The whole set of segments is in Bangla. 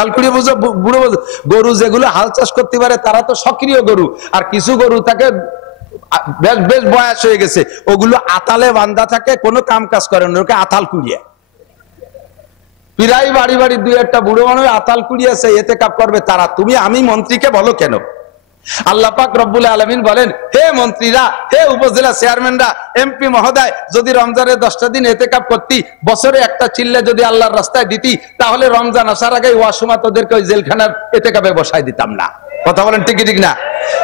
আতাল কুড়িয়ে বুঝো, বুড়ো গরু যেগুলো হাল চাষ করতে পারে তারা তো সক্রিয় গরু, আর কিছু গরু থাকে বেশ বেশ বয়স হয়ে গেছে, ওগুলো আতালে বান্ধা থাকে, কোনো কাম কাজ করে না, ওকে আতাল কুড়িয়ে। প্রায় বাড়ি বাড়ি দুই একটা বুড়ো মানুষ আতাল কুড়িয়েছে, এতে কাপ করবে তারা। তুমি আমি মন্ত্রীকে বলো কেন? আল্লাহ পাক রব্বুল আলামিন বলেন, হে মন্ত্রীরা, হে উপজেলা চেয়ারম্যানরা, এমপি মহোদয়, যদি রমজানের 10টা দিন এতেকাপ করতি, বছরে একটা চিল্লা যদি আল্লাহর রাস্তায় দিতি, তাহলে রমজান আসার আগে ওয়ার সময় তোদেরকে ওই জেলখানার এতেকাপে বসাই দিতাম না। কথা বলেন ঠিক ঠিক না?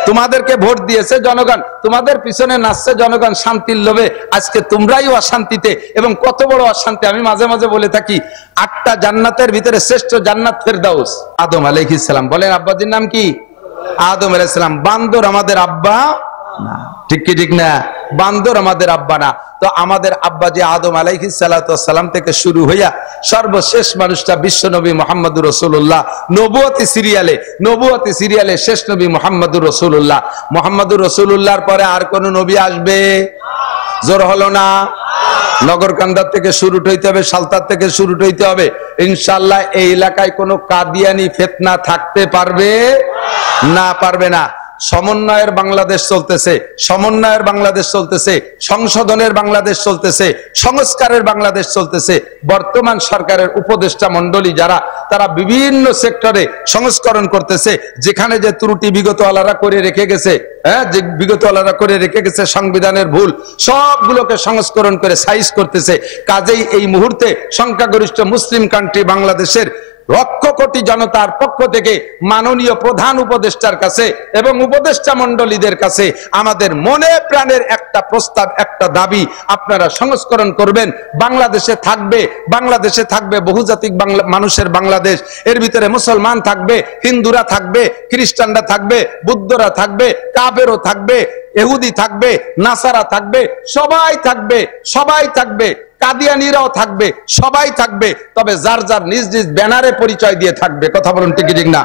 তোমাদেরকে ভোট দিয়েছে জনগণ, তোমাদের পিছনে নাচছে জনগণ শান্তির লোভে, আজকে তোমরাই অশান্তিতে। এবং কত বড় অশান্তি, আমি মাঝে মাঝে বলে থাকি, 8টা জান্নাতের ভিতরে শ্রেষ্ঠ জান্নাত ফেরদাউস। আদম আলাইহিস সালাম, বলেন আব্বাজির নাম কি? আদম আলাইহিস সালাম। বান্দর আমাদের আব্বা না, ঠিক কি ঠিক না? বান্দর আমাদের আব্বা না। তো আমাদের আব্বা যে আদম আলাইহিস সালাতু ওয়াস সালাম থেকে শুরু হইয়া সর্বশেষ মানুষটা বিশ্ব নবী মুহাম্মদুর রাসূলুল্লাহ, নবুয়তি সিরিয়ালে শেষ নবী মুহাম্মদুর রাসূলুল্লাহ। মুহাম্মদুর রাসূলুল্লাহর পরে আর কোন নবী আসবে? জোর হলো না? নগরকান্দার থেকে শুরু হইতে হবে, সালতার থেকে শুরু হইতে হবে। ইনশাআল্লাহ এই এলাকায় কোনো কাদিয়ানি ফিতনা থাকতে পারবে না, পারবে না। সমন্বয়ের বাংলাদেশ চলতেছে, সমন্বয়ের বাংলাদেশ চলতেছে, সংশোধনের বাংলাদেশ চলতেছে, সংস্কারের বাংলাদেশ চলতেছে। বর্তমান সরকারের উপদেষ্টা মন্ডলী যারা, তারা বিভিন্ন সেক্টরে সংস্করণ করতেছে। যেখানে যে ত্রুটি বিগত আলারা করে রেখে গেছে, যে বিগত আলারা করে রেখে গেছে সংবিধানের ভুল, সবগুলোকে সংস্করণ করে সাইজ করতেছে। কাজেই এই মুহূর্তে সংখ্যাগরিষ্ঠ মুসলিম কান্ট্রি বাংলাদেশের লক্ষ কোটি জনতার পক্ষ থেকে মাননীয় প্রধান উপদেষ্টার কাছে এবং উপদেষ্টা মন্ডলীদের কাছে আমাদের মনে প্রাণের একটা প্রস্তাব, একটা দাবি, আপনারা সংস্করণ করবেন। বাংলাদেশে থাকবে বহুজাতিক মানুষের বাংলাদেশ। এর ভিতরে মুসলমান থাকবে, হিন্দুরা থাকবে, খ্রিস্টানরা থাকবে, বুদ্ধরা থাকবে, কাফেরও থাকবে, ইহুদি থাকবে, নাসারা থাকবে, সবাই থাকবে, সবাই থাকবে, কাদিয়ানিরাও থাকবে, সবাই থাকবে। তবে যার যার নিজ নিজ ব্যানারে পরিচয় দিয়ে থাকবে। কথা বলুন ঠিক ঠিক না?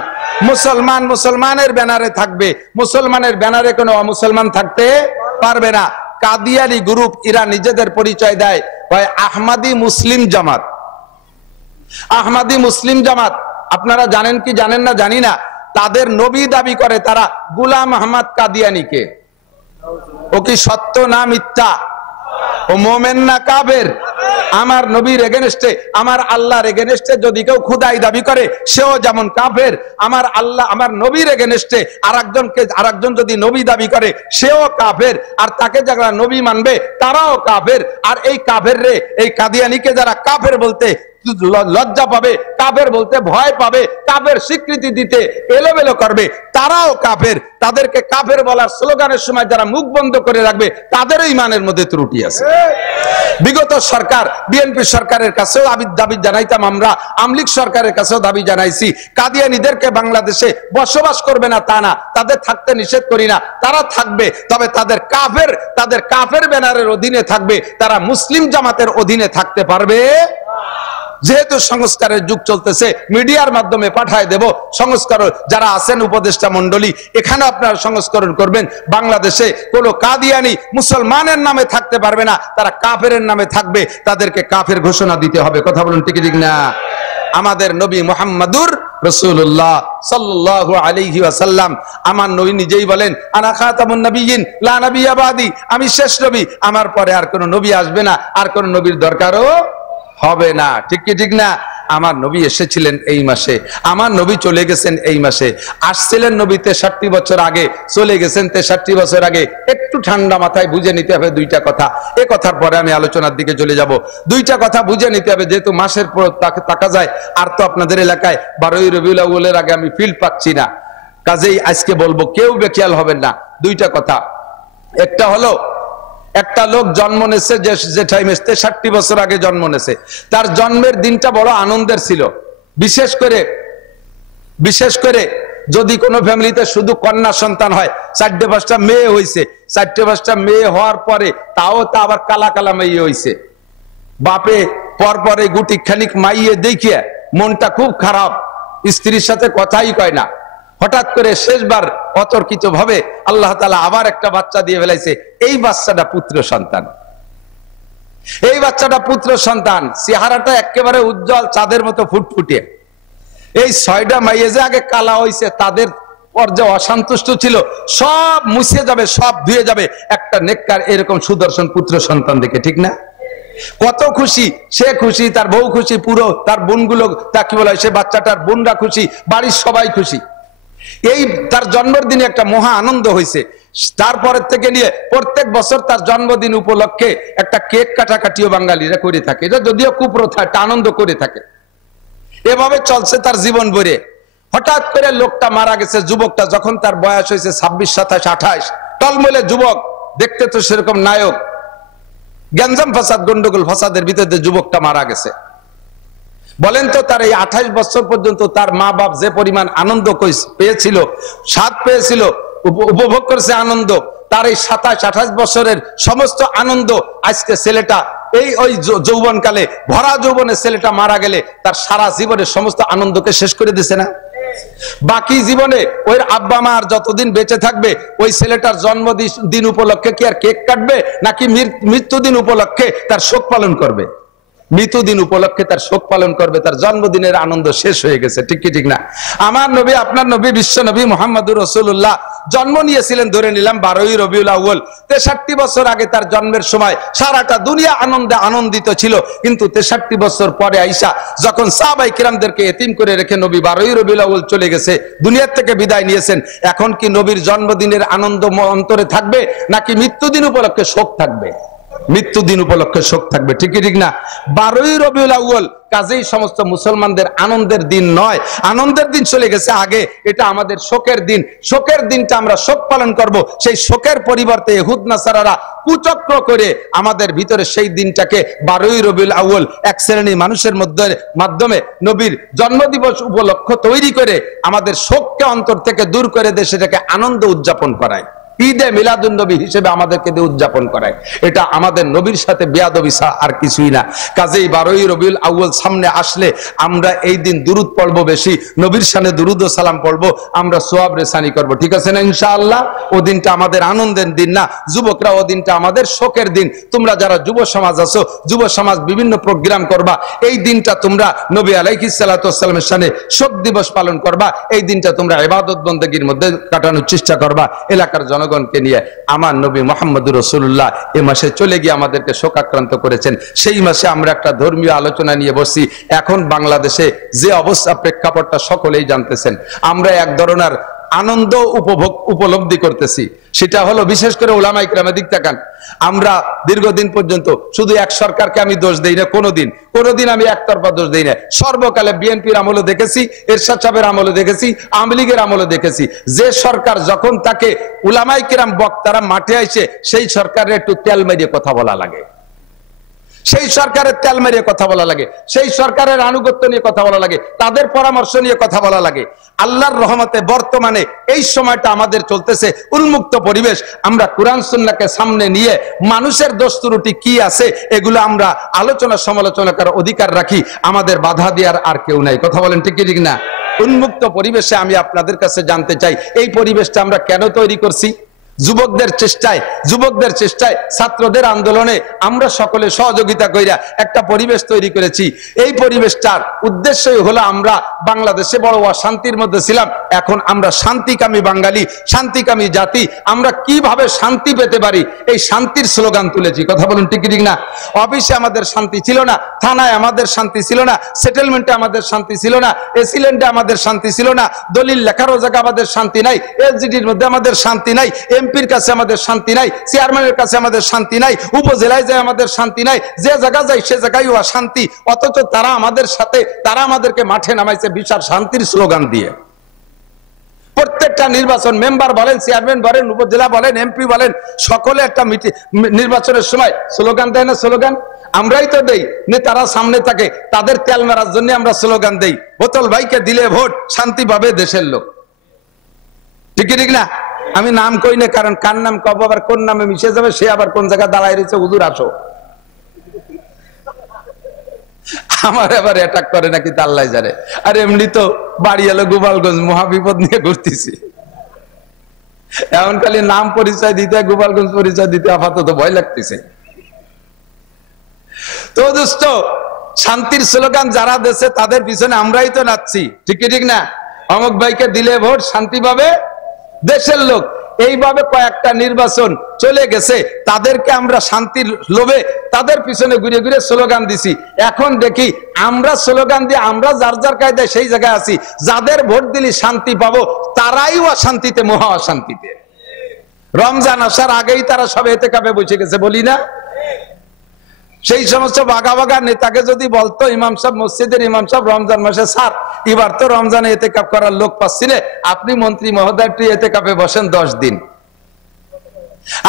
মুসলমান মুসলমানের ব্যানারে থাকবে, মুসলমানের ব্যানারে কোনো অমুসলমান থাকতে পারবে না। কাদিয়ানি গ্রুপ এরা নিজেদের পরিচয় দেয় ভাই আহমাদি মুসলিম জামাত। আহমাদি মুসলিম জামাত আপনারা জানেন কি জানেন না জানি না, তাদের নবী দাবি করে তারা গোলাম আহমদ কাদিয়ানিকে। ও কি সত্য না মিথ্যা? ও মোমেন না কাফের? আমার নবীর এগেনস্টে, আমার আল্লাহর এগেনস্টে যদি কেউ খুদাই দাবি করে, সেও যেমন কাফের। আমার আল্লাহ, আমার নবীর এগেনস্টে আরেকজন যদি নবী দাবি করে, সেও কাফের। আর তাকে যারা নবী মানবে তারাও কাফের। আর এই কাফের রে, এই কাদিয়ানিকে যারা কাফের বলতে লজ্জা পাবে, কাফের বলতে ভয় পাবে, কাফের স্বীকৃতি দিতে এলোমেলো করবে, তারাও কাফের। তাদেরকে কাফের বলার স্লোগানের সময় যারা মুখ বন্ধ করে রাখবে, তাদেরও ইমানের মধ্যে ত্রুটি আছে। বিগত সরকার, বিএনপি সরকারের কাছেও দাবি জানাইতাম আমরা, আমলিগ সরকারের কাছেও দাবি জানাইছি, কাদিয়ানীদেরকে বাংলাদেশে বসবাস করবে না তা না, তাদের থাকতে নিষেধ করি না, তারা থাকবে। তবে তাদের কাফের ব্যানারের অধীনে থাকবে, তারা মুসলিম জামাতের অধীনে থাকতে পারবে। যেহেতু সংস্কারের যুগ চলতেছে, মিডিয়ার মাধ্যমে পাঠায় দেব সংস্কার। যারা আছেন উপদেষ্টা মন্ডলী, এখানে আপনারা সংস্করণ করবেন। বাংলাদেশে কোনো কাদিয়ানি মুসলমানের নামে থাকতে পারবে না, তারা কাফের নামে থাকবে, তাদেরকে কাফের ঘোষণা দিতে হবে। কথা বলুন ঠিক ঠিক না? আমাদের নবী মুহাম্মদুর রাসূলুল্লাহ সাল্লাল্লাহু আলাইহি ওয়াসাল্লাম, আমার নবী নিজেই বলেন, আনা খাতামুন নবিয়্যিন লা নাবিয়্যা বাদি, আমি শেষ নবী, আমার পরে আর কোনো নবী আসবে না, আর কোনো নবীর দরকারও হবে না। ঠিক কি ঠিক না? আমার নবী এসেছিলেন এই মাসে, আমার নবী চলে গেছেন এই মাসে। আসছিলেন নবী 63 বছর আগে, চলে গেছেন 63 বছর আগে। একটু ঠান্ডা মাথায় বুঝে নিতে হবে দুইটা কথা। এ কথার পরে আমি আলোচনার দিকে চলে যাব। দুইটা কথা বুঝে নিতে হবে, যেহেতু মাসের পর তাকা যায়। আর তো আপনাদের এলাকায় 12ই রবিউল আউয়ালের আগে আমি ফিল পাচ্ছি না, কাজেই আজকে বলবো, কেউ বেখেয়াল হবেন না। দুইটা কথা, একটা হলো, একটা লোক জন্ম নেছে যে টাইমে 63 বছর আগে জন্ম নেছে, তার জন্মের দিনটা বড় আনন্দের ছিল। বিশেষ করে যদি কোনো ফ্যামিলিতে শুধু কন্যা সন্তান হয়, 4-5টা মেয়ে হয়েছে, 4-5টা মেয়ে হওয়ার পরে তাও তা আবার কালা কালা মেয়ে হয়েছে, বাপে পরপরে গুটি খানিক মাইয়ে দেখিয়ে মনটা খুব খারাপ, স্ত্রীর সাথে কথাই কয় না। হঠাৎ করে শেষবার অতর্কিত ভাবে আল্লাহ তাআলা আবার একটা বাচ্চা দিয়ে ফেলাইছে। এই বাচ্চাটা পুত্র সন্তান, এই বাচ্চাটা পুত্র সন্তান, চেহারাটা একেবারে উজ্জ্বল, চাঁদের মতো ফুটফুটে। এই 6টা মাইয়ে যে আগে কালা হইছে তাদের পর্যায়ে অসন্তুষ্ট ছিল, সব মুছে যাবে, সব ধুয়ে যাবে একটা নেককার এরকম সুদর্শন পুত্র সন্তান দেখে, ঠিক না? কত খুশি, সে খুশি, তার বউ খুশি, পুরো তার বোনগুলো, তা কি বলা হয়, সে বাচ্চাটার বোনরা খুশি, বাড়ির সবাই খুশি। এই তার জন্মদিনে একটা মহা আনন্দ হয়েছে। তারপরের থেকে নিয়ে প্রত্যেক বছর তার জন্মদিন উপলক্ষে একটা কেক কাটাকাটিও বাঙালিরা করে থাকে, এটা যদিও কুপ্রথা, একটা আনন্দ করে থাকে। এভাবে চলছে তার জীবন ভরে। হঠাৎ করে লোকটা মারা গেছে, যুবকটা, যখন তার বয়স হয়েছে 26, 27, 28, টলমলে যুবক, দেখতে তো সেরকম নায়ক। গ্যাঞ্জাম ফাসাদ, গন্ডগোল ফাসাদের ভিতরে যুবকটা মারা গেছে। বলেন তো, তার এই 28 বছর পর্যন্ত তার মা বাপ যে পরিমাণ আনন্দ পেয়েছিল, স্বাদ পেয়েছিল, উপভোগ করেছে আনন্দ, তার এই 27, 28 বছরের সমস্ত আনন্দ আজকে ছেলেটা এই ওই যৌবনকালে, ভরা যৌবনে ছেলেটা মারা গেলে তার সারা জীবনের সমস্ত আনন্দকে শেষ করে দিছে না? বাকি জীবনে ওই আব্বা মা আর যতদিন বেঁচে থাকবে, ওই ছেলেটার জন্মদিন উপলক্ষে কি আর কেক কাটবে, নাকি মৃত্যুদিন উপলক্ষে তার শোক পালন করবে? মৃত্যুদিন উপলক্ষে তার শোক পালন করবে, তার জন্মদিনের আনন্দ শেষ হয়ে গেছে, ঠিক কি ঠিক না? আমার নবী, আপনার নবী, বিশ্ব নবী মুহাম্মদুর রাসূলুল্লাহ জন্ম নিয়েছিলেন ধরে নিলাম 12ই রবিউল আউয়াল। 63 বছর আগে তার জন্মের সময় সারাটা দুনিয়া আনন্দে আনন্দিত ছিল, কিন্তু 63 বছর পরে আইসা যখন সাহাবায়ে কিরামদেরকে এতিম করে রেখে নবী 12ই রবিউল আউয়াল চলে গেছে, দুনিয়ার থেকে বিদায় নিয়েছেন, এখন কি নবীর জন্মদিনের আনন্দ অন্তরে থাকবে, নাকি মৃত্যুদিন উপলক্ষে শোক থাকবে? মৃত্যুদিন উপলক্ষে শোক থাকবে, ঠিক ঠিক না? 12ই রবিউল আউয়াল কাজেই সমস্ত মুসলমানদের আনন্দের দিন নয়, আনন্দের দিন চলে গেছে আগে, এটা আমাদের শোকের দিন। শোকের দিনটা আমরা শোক পালন করব, সেই শোকের পরিবর্তে ইহুদ নাসারারা কুচক্র করে আমাদের ভিতরে সেই দিনটাকে 12ই রবিউল আউয়াল এক শ্রেণী মানুষের মাধ্যমে নবীর জন্মদিবস উপলক্ষ তৈরি করে আমাদের শোককে অন্তর থেকে দূর করে দিয়ে সেটাকে আনন্দ উদযাপন করায়, ঈদে মিলাদুন নবী হিসেবে আমাদেরকে দিয়ে উদযাপন করায়। এটা আমাদের নবীর সাথে বেয়াদবি ছাড়া আর কিছুই না। কাজেই 12ই রবিউল আউয়াল সামনে আসলে আমরা এই দিন দুরুদ পড়বো, বেশি নবীর শানে দুরুদ ও সালাম পড়বো, আমরা সোয়াব রেসানি করবো, ঠিক আছে না ইনশাআল্লাহ? ও দিনটা আমাদের আনন্দের দিন না, যুবকরা, ও দিনটা আমাদের শোকের দিন। তোমরা যারা যুব সমাজ আছো, যুব সমাজ বিভিন্ন প্রোগ্রাম করবা, এই দিনটা তোমরা নবী আলাইহিস সালাতু ওয়াস সালামের শানে শোক দিবস পালন করবা, এই দিনটা তোমরা ইবাদত বন্দেগীর মধ্যে কাটানোর চেষ্টা করবা। এলাকার জনগণকে নিয়ে আমার নবী মুহাম্মদুর রাসূলুল্লাহ এই মাসে চলে গিয়ে আমাদেরকে শোকাক্রান্ত করেছেন। সেই মাসে আমরা একটা ধর্মীয় আলোচনা নিয়ে বসছি। এখন বাংলাদেশে যে অবস্থা, প্রেক্ষাপটটা সকলেই জানতেছেন, আমরা এক ধরনের আনন্দ উপলব্ধি করতেছি, সেটা হলো বিশেষ করে উলামায়ে কিরামের দিক তাকান। আমরা দীর্ঘদিন পর্যন্ত শুধু এক সরকারকে আমি দোষ দেই না, কোনোদিন আমি একতরফা দোষ দেই না। সর্বকালে বিএনপির আমলে দেখেছি, এরশাদ সাহেবের আমলে দেখেছি, আওয়ামী লীগের আমলে দেখেছি, যে সরকার যখন তাকে উলামায়ে কিরাম বক্তারা মাঠে আসে, সেই সরকারের একটু তেল মেরিয়ে কথা বলা লাগে, সেই সরকারের তেল মেরিয়ে কথা বলা লাগে, সেই সরকারের আনুগত্য নিয়ে কথা বলা লাগে, তাদের পরামর্শ নিয়ে কথা বলা লাগে। আল্লাহর রহমতে বর্তমানে এই সময়টা আমাদের চলতেছে উন্মুক্ত পরিবেশ। আমরা কোরআন সুন্নাহকে সামনে নিয়ে মানুষের দোষ ত্রুটি কি আছে এগুলো আমরা আলোচনা সমালোচনা করার অধিকার রাখি, আমাদের বাধা দেওয়ার আর কেউ নাই। কথা বলেন ঠিক ঠিক না? উন্মুক্ত পরিবেশে আমি আপনাদের কাছে জানতে চাই, এই পরিবেশটা আমরা কেন তৈরি করছি? যুবকদের চেষ্টায়, ছাত্রদের আন্দোলনে আমরা সকলে সহযোগিতা কইরা একটা পরিবেশ তৈরি করেছি। এই পরিবেশটার উদ্দেশ্যই হলো, আমরা বাংলাদেশে বড় অশান্তির মধ্যে ছিলাম, এখন আমরা শান্তিকামী বাঙালি, শান্তিকামী জাতি, আমরা কিভাবে শান্তি পেতে পারি এই শান্তির স্লোগান তুলেছি। কথা বলুন ঠিক ঠিক না? অফিসে আমাদের শান্তি ছিল না, থানায় আমাদের শান্তি ছিল না, সেটেলমেন্টে আমাদের শান্তি ছিল না, এসিল্যান্ডে আমাদের শান্তি ছিল না, দলিল লেখারও জায়গা আমাদের শান্তি নাই, এসজিডির মধ্যে আমাদের শান্তি নাই, এমপির কাছে আমাদের শান্তি নাই, চেয়ারম্যানের কাছে আমাদের শান্তি নাই, উপজেলায় যায় আমাদের শান্তি নাই, যে জায়গা যাই সে জায়গায় অশান্তি। অথচ তারা আমাদের সাথে, তারা আমাদেরকে মাঠে নামাইছে বিশাল শান্তির স্লোগান দিয়ে। প্রত্যেকটা নির্বাচন, মেম্বার বলেন, চেয়ারম্যান বলেন, উপজেলা বলেন, এমপি বলেন, সকলে একটা নির্বাচনের সময় স্লোগান দেয় না? স্লোগান আমরাই তো দেই, নেতারা সামনে থাকে, তাদের তেল মারার জন্য আমরা স্লোগান দেই, বোতল ভাইকে দিলে ভোট, শান্তি পাবে দেশের লোক, ঠিক ঠিক না? আমি নাম কই না, কারণ কার নাম কব আবার কোন নামে মিশে যাবে, সে আবার কোন জায়গায় দাঁড়ায় রয়েছে, হুজুর আসো, আমার আবার অ্যাটাক করে নাকি তা আল্লাহ জানে। আর এমনি তো বাড়ি এলো গোপালগঞ্জ, মহাবিপদ নিয়ে ঘুরতেছি, এখন খালি নাম পরিচয় দিতে, গোপালগঞ্জ পরিচয় দিতে আপাতত ভয় লাগতেছে। তো দোস্ত, শান্তির স্লোগান যারা দেশে তাদের পিছনে আমরাই তো নাচছি, ঠিক কি ঠিক না? অমুক ভাইকে দিলে ভোট শান্তি পাবে দেশের লোক। এইভাবে কয়েকটা নির্বাচন চলে গেছে, তাদেরকে আমরা শান্তির লোভে তাদের পিছনে ঘুরে ঘুরে স্লোগান দিছি। এখন দেখি আমরা স্লোগান দিয়ে আমরা যার যার কায়দায় সেই জায়গায় আছি, যাদের ভোট দিলে শান্তি পাবো তারাই অশান্তিতে, মহা অশান্তিতে। রমজান আসার আগেই তারা সব এতেকাফে বসে গেছে, বলি না? সেই সমস্ত বাঘা বাঘা নেতাকে যদি বলতো ইমাম সাহেব, মসজিদের ইমাম সাহেব, রমজান মাসে স্যার এবার তো রমজানে এতেকাফ করার লোক পাচ্ছি না, আপনি মন্ত্রী মহোদয় একটু এতেকাফে বসেন 10 দিন,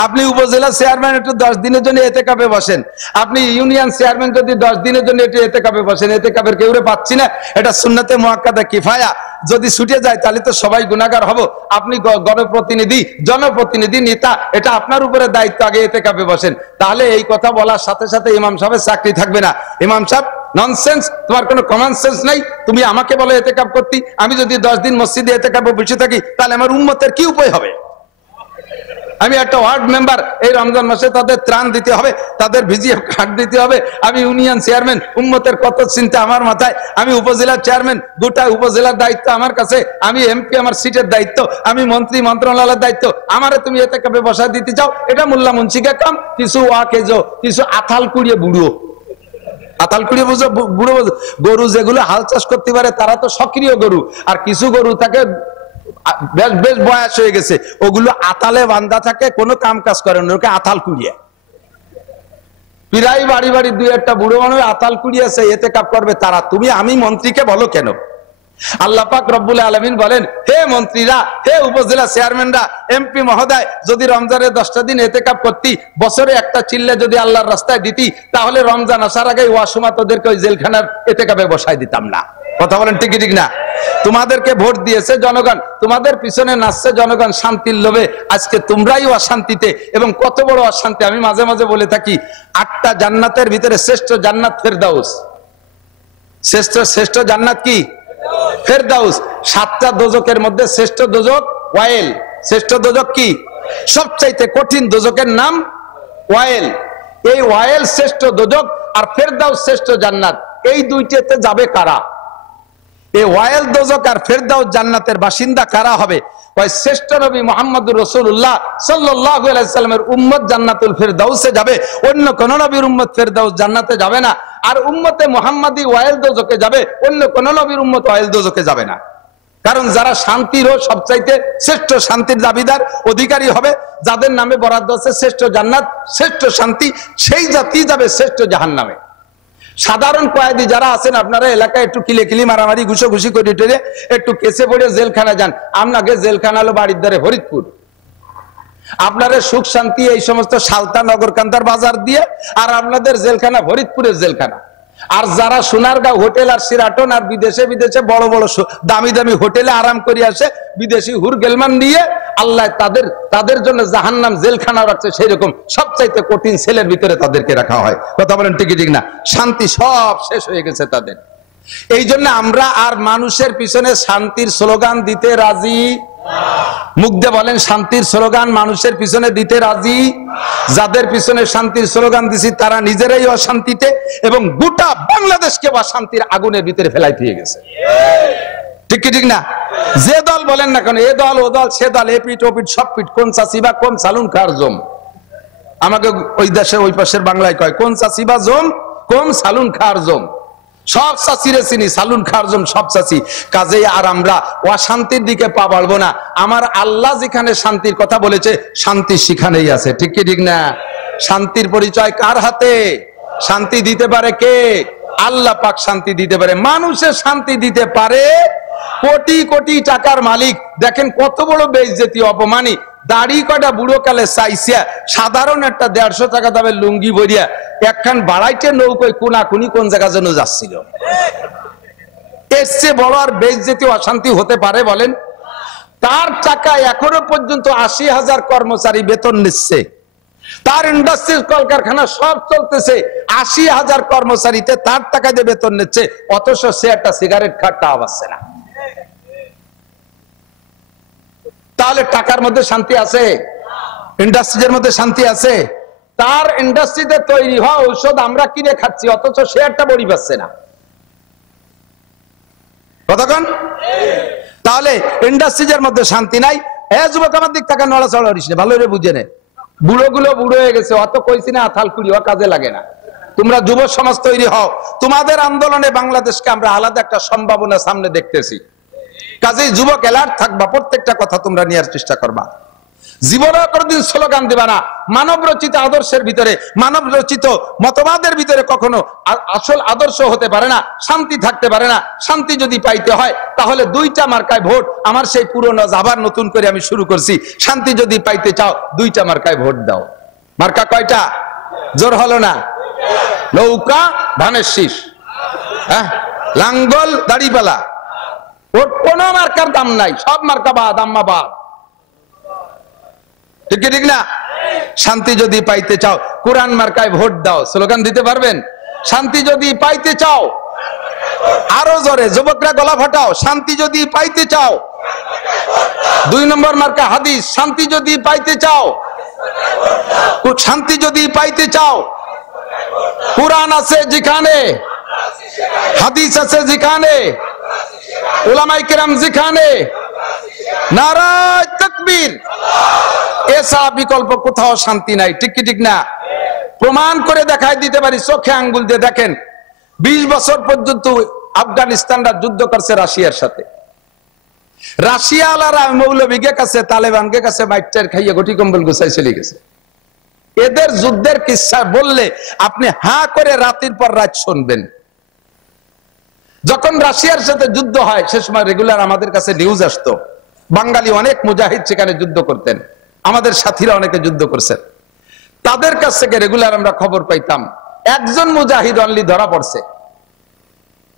আপনি উপজেলা চেয়ারম্যান একটু 10 দিনের জন্য এতেকাফে বসেন, আপনি ইউনিয়ন চেয়ারম্যান যদি 10 দিনের জন্য একটু এতেকাফে বসেন, এতেকাফের কেউ পাচ্ছি না, এটা সুন্নতে মুআক্কাদা কিফায়া, যদি ছুটে যায় তাহলে তো সবাই গুনাহগার হব। আপনি গণপ্রতিনিধি, জনপ্রতিনিধি, নেতা, এটা আপনার উপরে দায়িত্ব, আগে এতেকাফে বসেন। তাহলে এই কথা বলার সাথে সাথে ইমাম সাহেবের চাকরি থাকবে না। ইমাম সাহেব ননসেন্স, তোমার কোনো কমন সেন্স নাই, তুমি আমাকে বলো এতেকাফ করতে, আমি যদি 10 দিন মসজিদে এতেকাফে বসে থাকি তাহলে আমার উম্মতের কি উপায় হবে? আমি একটা ওয়ার্ড মেম্বার, এই রমজান মাসে তাদের ত্রাণ দিতে হবে, তাদের ভিজিএফ কার্ড দিতে হবে, আমি ইউনিয়ন চেয়ারম্যান, উম্মতের কত চিন্তা আমার মাথায়, আমি উপজেলার চেয়ারম্যান, গোটা উপজেলার দায়িত্ব আমার কাছে, আমি এমপি, আমার সিটের দায়িত্ব, আমি মন্ত্রী, মন্ত্রণালয়ের দায়িত্ব, আমারে তুমি এতেকাফে বসা দিতে চাও? এটা মোল্লা মুন্সিকে কাম, কিছু ওয়াকেজো, কিছু আথাল কুড়িয়ে বুড়ো, আতাল কুড়িয়ে বুঝো, বুড়ো গরু যেগুলো হাল চাষ করতে পারে তারা তো সক্রিয় গরু, আর কিছু গরু থাকে বেশ বেশ বয়স হয়ে গেছে, ওগুলো আতালে বান্ধা থাকে, কোনো কাম কাজ করে না, ওকে আতাল কুড়িয়ে। প্রায় বাড়ি বাড়ি 2-1টা বুড়ো মানুষ আতাল কুড়িয়েছে, এতেকাফ করবে তারা, তুমি আমি মন্ত্রীকে বলো কেন? আল্লাহ পাক রব্বুল আলামিন বলেন, হে মন্ত্রীরা, হে উপজেলা চেয়ারম্যানরা, এমপি মহোদয়, যদি রমজানের 10টা দিন এতেকাফ করতি, বছরে একটা চিল্লে যদি আল্লাহর রাস্তায় দিতি, তাহলে রমজান আসার আগে ওয়াসমা তোদেরকে ওই জেলখানার এতেকাফে বসাই দিতাম না। কথা বলেন ঠিক ঠিক না? তোমাদেরকে ভোট দিয়েছে জনগণ, তোমাদের পিছনে নাচছে জনগণ শান্তির লোভে, আজকে তোমরাই অশান্তিতে। এবং কত বড় অশান্তি, আমি মাঝে মাঝে বলে থাকি, 8টা জান্নাতের ভিতরে শ্রেষ্ঠ জান্নাত ফেরদাউস। শ্রেষ্ঠ জান্নাত কি? ফেরদাউস। 7টা দোজকের মধ্যে শ্রেষ্ঠ দোজক ওয়াইল। শ্রেষ্ঠ দোজক কি? সবচাইতে কঠিন দোজকের নাম ওয়াইল। এই ওয়াইল শ্রেষ্ঠ দোজক আর ফেরদাউস শ্রেষ্ঠ জান্নাত, এই দুইটাতে যাবে কারা? এই ওয়াইল দোজক আর ফেরদাউস জান্নাতের বাসিন্দা কারা হবে? শ্রেষ্ঠ নবী মুহাম্মদুর রাসূলুল্লাহ সাল্লাল্লাহু আলাইহি সাল্লামের উম্মত জান্নাতুল ফেরদাউসে যাবে, অন্য কোন নবীর উম্মত ফেরদাউস জান্নাতে যাবে না। আর উম্মতে মুহাম্মাদি ওয়াইল দোজকে যাবে, অন্য কোন নবীর উম্মত ওয়াইল দোজকে যাবে না। কারণ যারা শান্তির ও সবচাইতে শ্রেষ্ঠ শান্তির দাবিদার অধিকারী হবে, যাদের নামে বরাদ্দ আছে শ্রেষ্ঠ জান্নাত, শ্রেষ্ঠ শান্তি, সেই জাতি যাবে শ্রেষ্ঠ জাহান্নামে। সাধারণ কয়েদি যারা আছেন আপনারা এলাকায় একটু কিলে মারামারি ঘুষোঘুষি করে টেরে একটু কেসে পড়ে জেলখানা যান, আপনাকে জেলখানা হলো বাড়ির ধারে ফরিদপুর, আপনারা সুখ শান্তি এই সমস্ত সালতা নগরকান্দার বাজার দিয়ে, আর আপনাদের জেলখানা ফরিদপুরের জেলখানা। আর যারা সোনারগাঁও হোটেল আর সিরাটন আর বিদেশে বিদেশে বড় বড় দামি দামি হোটেলে আরাম করে আসে, বিদেশি হুর গেলমান নিয়ে, আল্লাহ তাদের জন্য জাহান্নাম জেলখানা রাখছে, সেই রকম সবচাইতে কঠিন সেলের ভিতরে তাদেরকে রাখা হয়। কথা বলেন ঠিক ঠিক না? শান্তি সব শেষ হয়ে গেছে তাদের। এই জন্য আমরা আর মানুষের পিছনে শান্তির স্লোগান দিতে রাজি। মুখ দিয়ে বলেন, শান্তির স্লোগান মানুষের পিছনে দিতে রাজি। যাদের পিছনে শান্তির স্লোগান দিছি তারা নিজেরাই অশান্তিতে, এবং গোটা বাংলাদেশকে অশান্তির আগুনের ভিতরে ফেলাই দিয়ে গেছে। ঠিক কি ঠিক না? যে দল বলেন না কেন, এ দল ও দল সে দল, এপিট ওপিট সব পিট, কোন চাষিবা কোন সালুন খার জম, আমাকে ওই দেশে ওই পাশের বাংলায় কয়, কোন চাষিবা জম কোন সালুন খার জম, সব চাষিরে চিনি, সালুন খার জম সব চাষি। কাজেই আর আমরা অশান্তির দিকে পা বাড়বো না। আমার আল্লাহ যেখানে শান্তির কথা বলেছে, শান্তি সেখানেই আছে। ঠিক কি ঠিক না? শান্তির পরিচয় কার হাতে? শান্তি দিতে পারে কে? আল্লাহ পাক শান্তি দিতে পারে। মানুষের শান্তি দিতে পারে কোটি কোটি টাকার মালিক। দেখেন কত বড় বেইজ্জতি, অপমানি। দাড়ি কটা বুড়ো কালে চাইছিয়া সাধারণ একটা 150 টাকা দামের লুঙ্গি বরিয়া একখান বাড়াইতে নৌকোয় কোনাকুনি কোন জায়গা যেন যাচ্ছিল। এর চেয়ে বড় আর বেইজ্জতি অশান্তি হতে পারে বলেন? তার টাকা এখনো পর্যন্ত 80,000 কর্মচারী বেতন নিচ্ছে, তার ইন্ডাস্ট্রি কলকারখানা সব চলতেছে, 80,000 কর্মচারীতে তার টাকা দিয়ে বেতন নিচ্ছে, অথচ সে একটা সিগারেট খাটটা পাচ্ছে না। তাহলে টাকার মধ্যে শান্তি আছে? ইন্ডাস্ট্রিজের মধ্যে শান্তি আছে? তার ইন্ডাস্ট্রিতে তৈরি হওয়া ঔষধ আমরা কিনে খাচ্ছি, অথচ সে একটা বড়ি পাচ্ছে না। কতক্ষণ? তাহলে ইন্ডাস্ট্রিজের মধ্যে শান্তি নাই। যুবক আমার দিক থেকে নড়াচড়া করিস না, ভালো করে বুঝে নে। বুড়ো গুলো বুড়ো হয়ে গেছে, অত কইছি না আথাল কুড়ি কাজে লাগে না। তোমরা যুব সমাজ তৈরি হও, তোমাদের আন্দোলনে বাংলাদেশকে আমরা আলাদা একটা সম্ভাবনা সামনে দেখতেছি। কাজেই যুবক অ্যালার্ট থাকবা, প্রত্যেকটা কথা তোমরা নেওয়ার চেষ্টা করবা। জীবনে কোনদিন স্লোগান দিবা না। মানব রচিত আদর্শের ভিতরে, মানব রচিত মতবাদের ভিতরে কখনো আসল আদর্শ হতে পারে না, শান্তি থাকতে পারে না। শান্তি যদি পাইতে হয় তাহলে দুইটা মার্কায় ভোট। আমার সেই পুরনো আবার নতুন করে আমি শুরু করছি, শান্তি যদি পাইতে চাও দুইটা মার্কায় ভোট দাও। মার্কা কয়টা? জোর হলো না? নৌকা ধানের শীষ, হ্যাঁ, লাঙ্গল দাড়িপালা। ওর কোন মার্কার দাম নাই, সব মার্কা বাদ, আম্মা বাদ। ঠিক ঠিক না? শান্তি যদি পাইতে চাও কোরআন মার্কায় ভোট দাও। স্লোগান দিতে পারবেন? শান্তি যদি পাইতে চাও, আরো জোরে যুবকরা গলা ফাটাও, শান্তি যদি পাইতে চাও। 2 নম্বর মার্কা হাদিস, শান্তি যদি পাইতে চাও, শান্তি যদি পাইতে চাও, কোরআন আছে যেখানে, হাদিস আছে যেখানে, উলামায়ে কেরাম যেখানে, নারায়ে তাকবীর, এসা বিকল্প কোথাও শান্তি নাই। ঠিক কি ঠিক না? প্রমাণ করে দেখাই দিতে পারি, চোখে আঙ্গুল দিয়ে দেখেন। 20 বছর পর্যন্ত আফগানিস্তানরা যুদ্ধ করছে রাশিয়ার সাথে। রাশিয়ালারা মৌলবীকে কাছে, তালেবানকে কাছে মাইটার খাইয়ে গটি কম্বল গুছাই চলে গেছে। এদের যুদ্ধের কিস্সা বললে আপনি হাঁ করে রাতের পর রাত শুনবেন। যখন রাশিয়ার সাথে যুদ্ধ হয় সে সময় রেগুলার আমাদের কাছে নিউজ আসতো, বাঙালি অনেক মুজাহিদ সেখানে যুদ্ধ করতেন, আমাদের সাথীরা অনেকে যুদ্ধ করছেন। তাদের কাছ থেকে রেগুলার আমরা খবর পাইতাম একজন মুজাহিদ অনলি ধরা পড়ছে।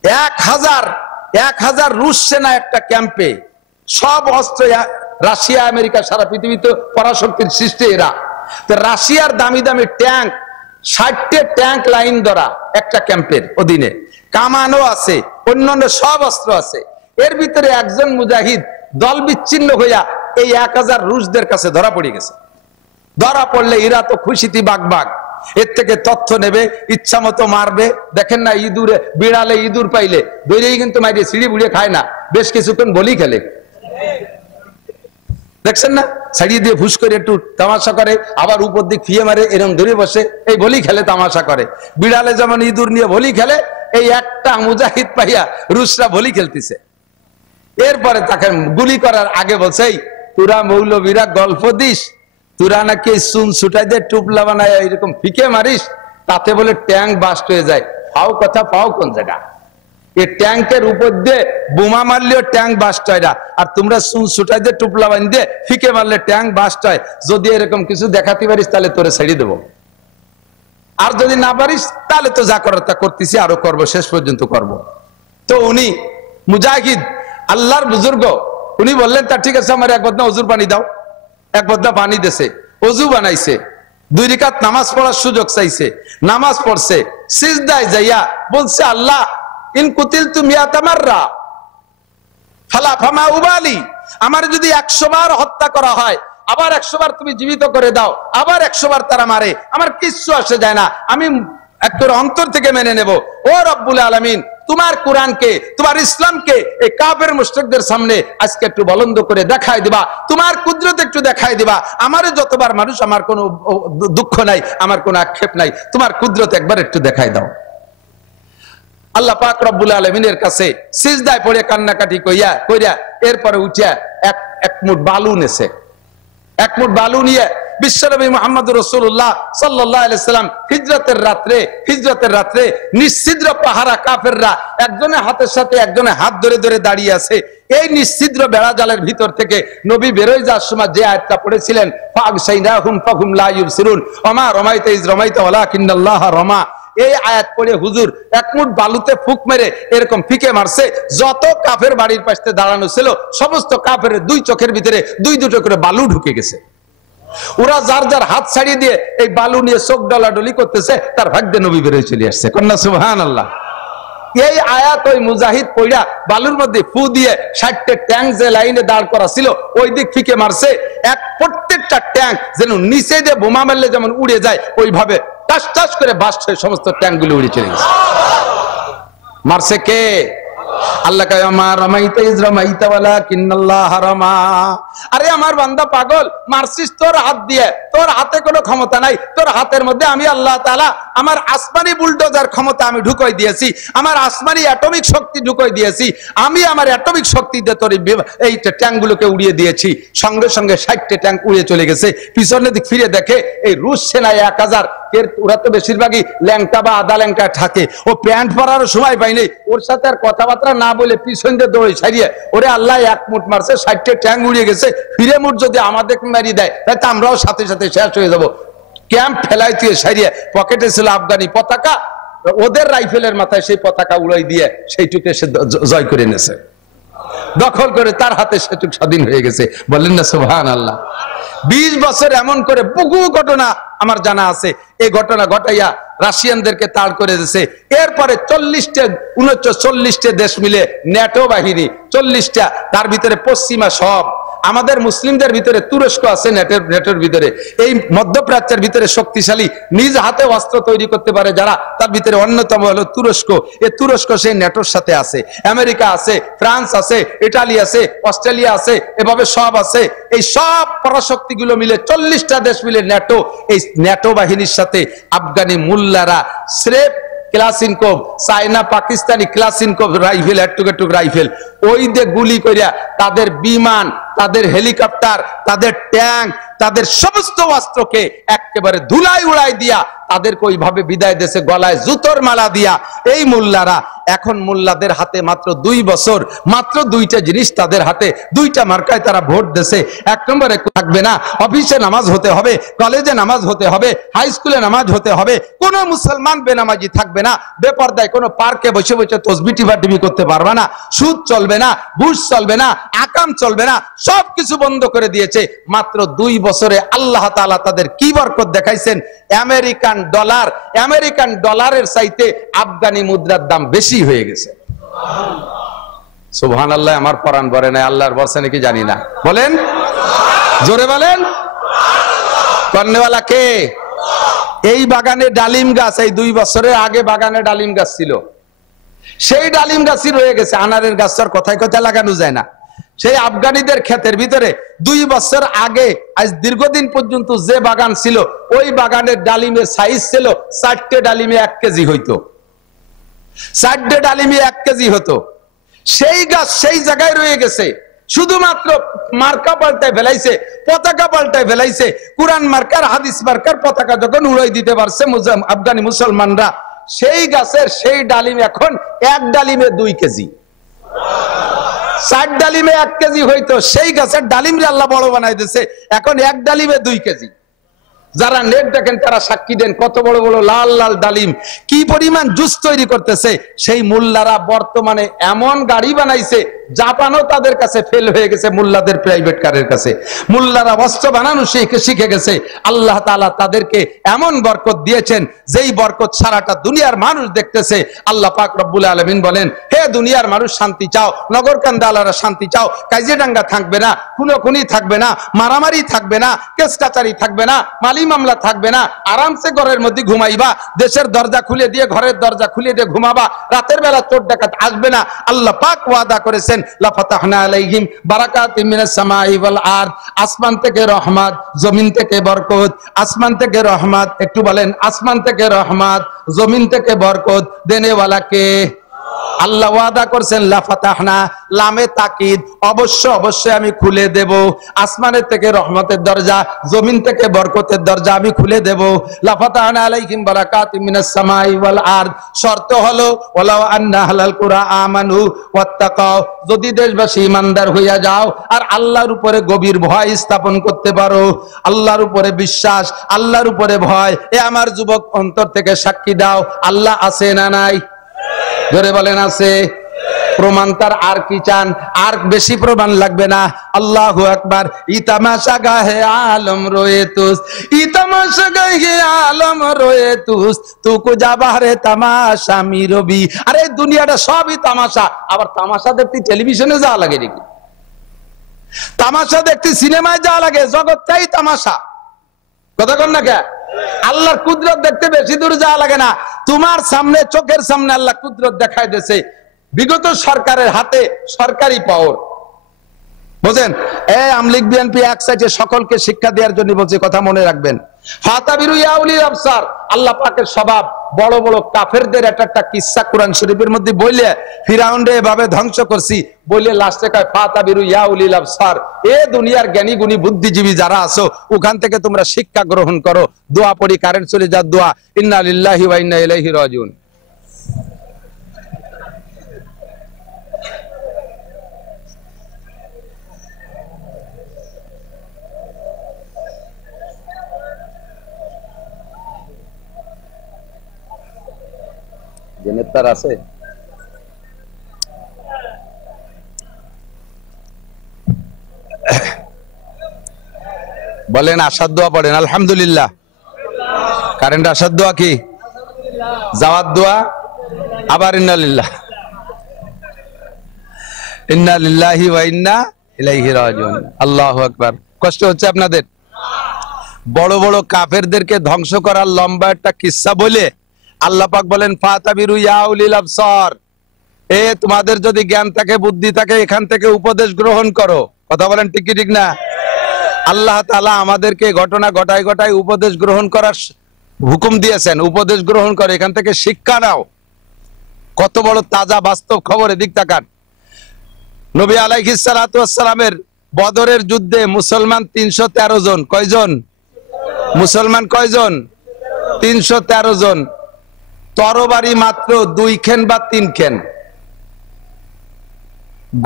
1000 রুশ সেনা একটা ক্যাম্পে, সব অস্ত্র রাশিয়া আমেরিকা সারা পৃথিবীতে পরাশক্তির সৃষ্টি এরা। তো রাশিয়ার দামি দামি ট্যাঙ্ক, 60টা ট্যাঙ্ক লাইন ধরা একটা ক্যাম্পের অধীনে, কামানও আছে, অন্যান্য সব অস্ত্র আছে। এর ভিতরে একজন মুজাহিদ দল বিচ্ছিন্ন হইয়া এই 1000 রুশদের কাছে ধরা পড়ে গেছে। ধরা পড়লে এরা তো খুশিতে বাগবাগ, এর থেকে তথ্য নেবে, ইচ্ছা মতো মারবে। দেখেন না, ইঁদুরে বিড়ালে ইঁদুর পাইলে দৈরেই কিন্তু মাইরে সিঁড়ি বুড়িয়ে খায় না, বেশ কিছুক্ষণ বলি খেলে। দেখছেন না, ছাড়িয়ে দিয়ে ফুস করে একটু তামাশা করে, আবার উপর দিক ফিয়ে মারে, এরকম ধরে বসে এই বলি খেলে, তামাশা করে। বিড়ালে যেমন ইঁদুর নিয়ে বলি খেলে, এই একটা মুজাহিদ পাইয়া রুশরা বলি খেলতেছে। এরপরে তাকে গুলি করার আগে বলছে, তোরা মৌলবীরা গল্প দিস, তোরা নাকি চুন ছুটাই দিয়ে টুপলা বানায় এরকম ফিকে মারিস, তাতে বলে ট্যাঙ্ক বাস্ট হয়ে যায়। পাও কথা, পাও কোন জায়গা? এই ট্যাঙ্কের উপর দিয়ে বোমা মারলেও ট্যাঙ্ক বাস্ট হয় না, আর তোমরা চুন ছুটাই দিয়ে টুপলা বান দিয়ে ফিকে মারলে ট্যাঙ্ক বাস্ট হয়। যদি এরকম কিছু দেখাতে পারিস তাহলে তোরে ছেড়ে দেবো, আর যদি না পারিস তাহলে তো যা করার তা করতেছি, আরো করব, শেষ পর্যন্ত করব। তো উনি মুজাহিদ আল্লাহর বুজুর্গ, উনি বললেন তা ঠিক আছে, আমার এক বদনা অজুর পানি দাও। এক বদনা পানি দেছে, অজু বানাইছে, 2 রাকাত নামাজ পড়ার সুযোগ চাইছে, নামাজ পড়ছে, সিজদায় যাইয়া বলছে, আল্লাহ ইন কুতিলতু মিয়াতা মাররা ফালা ফামা উবালি, আমার যদি 100 বার হত্যা করা হয়, আবার 100 বার তুমি জীবিত করে দাও, আবার 100 বার তারা মারে, আমার কিচ্ছু আসে যায় না, আমি একটু অন্তর থেকে মেনে নেব। ও রব্বুল আলামিন, তোমার কোরআনকে, তোমার ইসলামকে এই কাফের মুশরিকদের সামনে আজকে একটু বলন্দ করে দেখাই দিবা, তোমার কুদরত একটু দেখাই দিবা। আমারে যতবার মানুষ, আমার কোনো দুঃখ নাই, আমার কোনো আক্ষেপ নাই, তোমার কুদরত একবার একটু দেখাই দাও। আল্লাহ পাক রব্বুল আলামিনের কাছে সিজদায় পড়ে কান্নাকাটি কইরা এরপরে উঠিয়া এক মুঠ বালু নেছে। 1 মুঠ বালু নিয়ে বিশ্বনবী মুহাম্মদ রাসূলুল্লাহ সাল্লাল্লাহু আলাইহি সাল্লাম হিজরতের রাত্রে নিশ্চিদ্র পাহারা কাফেররা একজনের হাতের সাথে একজনের হাত ধরে ধরে দাঁড়িয়ে আছে। এই নিশ্চিদ্র বেড়া জালের ভিতর থেকে নবী বেরোয় যাওয়ার সময় যে আয়াতটা পড়েছিলেন, ফাগশাইনাহুম ফাহুম লা ইউবসিরুন ওমা রমাইতা ইজ রমাইতা ওয়ালাকিন্নাল্লাহ রমা, এই আয়াত পড়ে হুজুর 1 মুঠ বালুতে ফুক মেরে এরকম ফিকে মারছে, যত কাফের বাড়ির পাশে দাঁড়ানো ছিল সমস্ত কাফের 2 চোখের ভিতরে 2 করে বালু ঢুকে গেছে। ওরা যার যার হাত ছাড়িয়ে দিয়ে এই বালু নিয়ে চোখ ডলাডলি করতেছে, তার ভাগ্যে নবী বেরোয় চলে আসছে। কন্যা সুবহানাল্লাহ। এই আয়াত ওই মুজাহিদ পয়রা বালুর মধ্যে ফু দিয়ে 60টা ট্যাঙ্ক যে লাইনে দাঁড় করা ছিল ওই দিক থেকে মারছে, এক প্রত্যেকটা ট্যাঙ্ক যেন নিচে দিয়ে বোমা মারলে যেমন উড়ে যায় ওইভাবে টাস টাস করে বাস্ট হয়ে সমস্ত ট্যাঙ্ক গুলো উড়ে চলে গেছে। মারছে কে? আল্লাহ কয় মা রামাইতা ইজ রামাইতা ওয়ালাকিন্নাল্লাহ রামা। আরে আমার বান্দা পাগল, মারছিস তোর হাত দিয়ে, তোর হাতে কোনো ক্ষমতা নাই। তোর হাতের মধ্যে আমি আল্লাহ তাআলা আমার আসমানি বুলডোজার ক্ষমতা আমি ঢুকাই দিয়েছি, আমার আসমানি অ্যাটমিক শক্তি ঢুকাই দিয়েছি। আমি আমার অ্যাটমিক শক্তি দিয়ে তোর এই ট্যাঙ্কগুলোকে উড়িয়ে দিয়েছি। সঙ্গে সঙ্গে 60টা ট্যাঙ্ক উড়ে চলে গেছে। পিছনের দিক ফিরে দেখে এই রুশ সেনায় 1000, ওরা তো বেশিরভাগই ল্যাংটা বা আদা ল্যাংটা থাকে। ও প্যান্ট পরারও সময় পাইনি, ওর সাথে আর কথাবার্তা না বলে পিছন দিয়ে দৌড়ে ছাড়িয়ে ওরে আল্লাহ এক মুঠ মারছে, 60টা ট্যাঙ্ক উড়িয়ে গেছে। ফিরে মুঠ যদি আমাদের মারিয়ে দেয় তাহলে আমরাও সাথে সাথে শেষ হয়ে যাবো। ক্যাম্প ফেলাই দিয়ে সারিয়ে পকেটে ছিল আফগানি পতাকা, ওদের রাইফেলের মাথায় সেই পতাকা উড়াই দিয়ে সেইটুকে সে জয় করে নিয়েছে, দখল করে তার হাতে সেটুক স্বাধীন হয়ে গেছে। বলেন না সুবহানাল্লাহ। 20 বছর এমন করে বহু ঘটনা আমার জানা আছে। এই ঘটনা ঘটাইয়া রাশিয়ানদেরকে তাড় করে দিয়েছে। এরপরে 39টা দেশ মিলে ন্যাটো বাহিনী, 40টা, তার ভিতরে পশ্চিমা সব। আমাদের মুসলিমদের ভিতরে তুরস্ক আছে নেটোর ভিতরে। এই মধ্যপ্রাচ্যের ভিতরে শক্তিশালী নিজ হাতে অস্ত্র তৈরি করতে পারে যারা, তার ভিতরে অন্যতম হলো তুরস্ক। এই তুরস্ক সেই নেটোর সাথে আছে, আমেরিকা আছে, ফ্রান্স আছে, ইটালি আছে, অস্ট্রেলিয়া আছে, এভাবে সব আছে। এই সব পরাশক্তিগুলো মিলে 40টা দেশ মিলে ন্যাটো, এই ন্যাটো বাহিনীর সাথে আফগানি মুল্লারা স্রেফ ক্লাসিনকোভ, চায়না পাকিস্তানি ক্লাসিনকোভ রাইফেল, টুক রাইফেল, ওই দিয়ে গুলি করিয়া তাদের বিমান, তাদের হেলিকপ্টার, তাদের ট্যাঙ্ক, তাদের সমস্ত অস্ত্রকে একেবারে ধুলাই উড়াই দিয়া তাদেরকে ওইভাবে বিদায় দেশে গলায় জুতোর মালা দিয়া। এই মুল্লারা এখন মুল্লাদের হাতে মাত্র 2 বছর, মাত্র 2টা জিনিস তাদের হাতে, 2টা মার্কায় তারা ভোট দেশে। 1 নম্বরে থাকবে না, অফিসে নামাজ হতে হবে, কলেজে নামাজ হতে হবে, হাই স্কুলে নামাজ হতে হবে, কোন মুসলমান বেনামাজি থাকবে না, বেপরদায় কোনো পার্কে বসে বসে তসবিহ টিপি করতে পারবে না, সুদ চলবে না, ঘুষ চলবে না, আকাম চলবে না, সবকিছু বন্ধ করে দিয়েছে। মাত্র 2 বছরে আল্লাহ তাআলা তাদের কি বরকত দেখাইছেন। আমেরিকান ডলারের চাইতে আফগানি মুদ্রার দাম বেশি হয়ে গেছে। সুবহানাল্লাহ। আমার পরাণ ভরে নাই, আল্লাহর বর্ষা নাকি জানি না। বলেন জোরে বলেন। কর্নেওয়ালা কে? এই বাগানে ডালিম গাছ, এই 2 বছরের আগে বাগানে ডালিম গাছ ছিল, সেই ডালিম গাছই রয়ে গেছে। আনারের গাছ আর কথায় কথায় লাগানো যায় না। সেই আফগানিদের ক্ষেতের ভিতরে 2 বছর আগে আজ দীর্ঘদিন পর্যন্ত যে বাগান ছিল, ওই বাগানের ডালিমের সাইজ ছিল 4টে ডালিমে 1 কেজি হইতো, 4টে ডালিমে 1 কেজি হতো। সেই গাছ সেই জায়গায় রয়ে গেছে, শুধুমাত্র মার্কা পাল্টায় ফেলাইছে, পতাকা পাল্টায় ফেলাইছে। কুরআন মার্কার, হাদিস মার্কার পতাকা যখন উড়াই দিতে পারছে আফগানি মুসলমানরা, সেই গাছের সেই ডালিম এখন 1 ডালিমে 2 কেজি। 4 ডালিমে 1 কেজি হইতো, সেই গাছের ডালিম আল্লাহ বড় বানাই দিয়েছে, এখন 1 ডালিমে 2 কেজি। যারা নেট দেখেন তারা সাক্ষী দেন, কত বড় বড় লাল লাল ডালিম, কি পরিমাণ জুস তৈরি করতেছে। সেই মুল্লারা বর্তমানে এমন গাড়ি বানাইছে, জাপানও তাদের কাছে ফেল হয়ে গেছে, মুল্লাদের প্রাইভেট কারের কাছে। মুল্লারা অস্ত্র বানানো শিখে গেছে। আল্লাহ তাআলা তাদেরকে এমন বরকত দিয়েছেন, যেই বরকত সারাটা দুনিয়ার মানুষ দেখতেছে। আল্লাহ পাক রব্বুল আলামিন বলেন, হে দুনিয়ার মানুষ শান্তি চাও, নগরকান্দালারা শান্তি চাও, কাজিয়াডাঙ্গা থাকবে না, খুনোখুনি থাকবে না, মারামারি থাকবে না, কেস কাচারি থাকবে না, মালি মামলা থাকবে না, আরামসে ঘরের মধ্যে ঘুমাইবা, দেশের দরজা খুলে দিয়ে, ঘরের দরজা খুলে দিয়ে ঘুমাবা, রাতের বেলা চোর ডাকাত আসবে না। আল্লাহ পাক ওয়াদা করেছেন, লা ফাতাহনা আলাইহিম বারাকাতিম মিনাস সামাই ওয়াল আরদ, আসমান থেকে রহমত, জমিন থেকে বরকত। আসমান থেকে রহমত, একটু বলেন আসমান থেকে রহমত, জমিন থেকে বরকত দেনেওয়ালা কে? আল্লাহ ওয়াদা করছেন লা ফাতাহনা, লামে তাকিদ, অবশ্যই আমি খুলে দেব। আসমানের থেকে রহমতের দরজা, জমিন থেকে বরকতের দরজা আমি খুলে দেব। লা ফাতাহনা আলাইহিম বারাকাতিম মিনাস সামাই ওয়াল আরদ। শর্ত হলো ওয়ালাউ আন্না আহলাল কুরা আমানু ওয়াত্তাকাও, যদি দেশবাসী ইমানদার হইয়া যাও আর আল্লাহর উপরে গভীর ভয় স্থাপন করতে পারো, আল্লাহর উপরে বিশ্বাস, আল্লাহর উপরে ভয়। এ আমার যুবক অন্তর থেকে সাক্ষী দাও, আল্লাহ আছে না নাই? জোরে বলেন আছে। প্রমাণ তার আর কি চান? আর বেশি প্রমাণ লাগবে না। আল্লাহু আকবার। ই তামাশা গাহে আলম রোয়ে তুস, ই তামাশা গাহে আলম রোয়ে তুস, তুকু যাবারে তামাশা মিরবি। আরে দুনিয়াটা সবই তামাশা। আবার তামাশা দেখতে টেলিভিশনে যাওয়া লাগে নাকি? তামাশা দেখতে সিনেমায় যাওয়া লাগে? জগৎটাই তামাশা। কথা কন না কে? আল্লাহর কুদরত দেখতে বেশি দূর যাওয়া লাগে না। তোমার সামনে, চোখের সামনে আল্লাহ কুদরত দেখায় দিয়েছে। বিগত সরকারের হাতে সরকারি পাওয়ার, বুঝেন? আমলিগ বিএনপি এক সাইডে সকলকে শিক্ষা দেওয়ার জন্য বলছে, কথা মনে রাখবেন। ফাতাবিরু ইয়া উলিল আবসার, আল্লাহ পাকের স্বভাব। বড় বড় কাফেরদের একটা কিসসা কোরআন শরীফের মধ্যে বইলে, ফিরাউনরে এভাবে ধ্বংস করছি বইলে লাস্টে কয় ফাতাবিরু ইয়া উলিল আবসার, এ দুনিয়ার জ্ঞানী গুণী বুদ্ধিজীবী যারা আছো, ওখান থেকে তোমরা শিক্ষা গ্রহণ করো। দোয়া পড়ি, কারেন্ট চলে যা দোয়া, ইন্না লিল্লাহি ওয়া ইন্না ইলাইহি রাজিউন। জেনেতার আছে? বলেন আসাদ দোয়া পড়েন। আলহামদুলিল্লাহ। কারেন্ট আসাদ দোয়া কি? যাওয়ার দোয়া। আবার ইন্না লিল্লাহ, ইন্না লিল্লাহি ওয়া ইন্না ইলাইহি রাজিউন। আল্লাহু আকবার। কষ্ট হচ্ছে আপনাদের? বড় বড় কাফেরদেরকে ধ্বংস করার লম্বা একটা কিসসা বলে আল্লাহ পাক বলেন ফাতাবিরু ইয়া উলিল আবসার, এ তোমাদের যদি জ্ঞান থাকে, বুদ্ধি থাকে, এখান থেকে উপদেশ গ্রহণ করো। কথা বলেন ঠিক কি ঠিক না? আল্লাহ তাআলা আমাদেরকে ঘটনা ঘটায় ঘটায় উপদেশ গ্রহণ করার হুকুম দিয়েছেন। উপদেশ গ্রহণ করে এখান থেকে শিক্ষা নাও। কত বড় তাজা বাস্তব খবর, এদিক তাকান। নবী আলাইহিস সালাতু ওয়াস সালামের বদরের যুদ্ধে মুসলমান 313 জন। কয়জন মুসলমান? কয়জন? 313 জন। তরবারি মাত্র 2 খেন বা 3 খেন,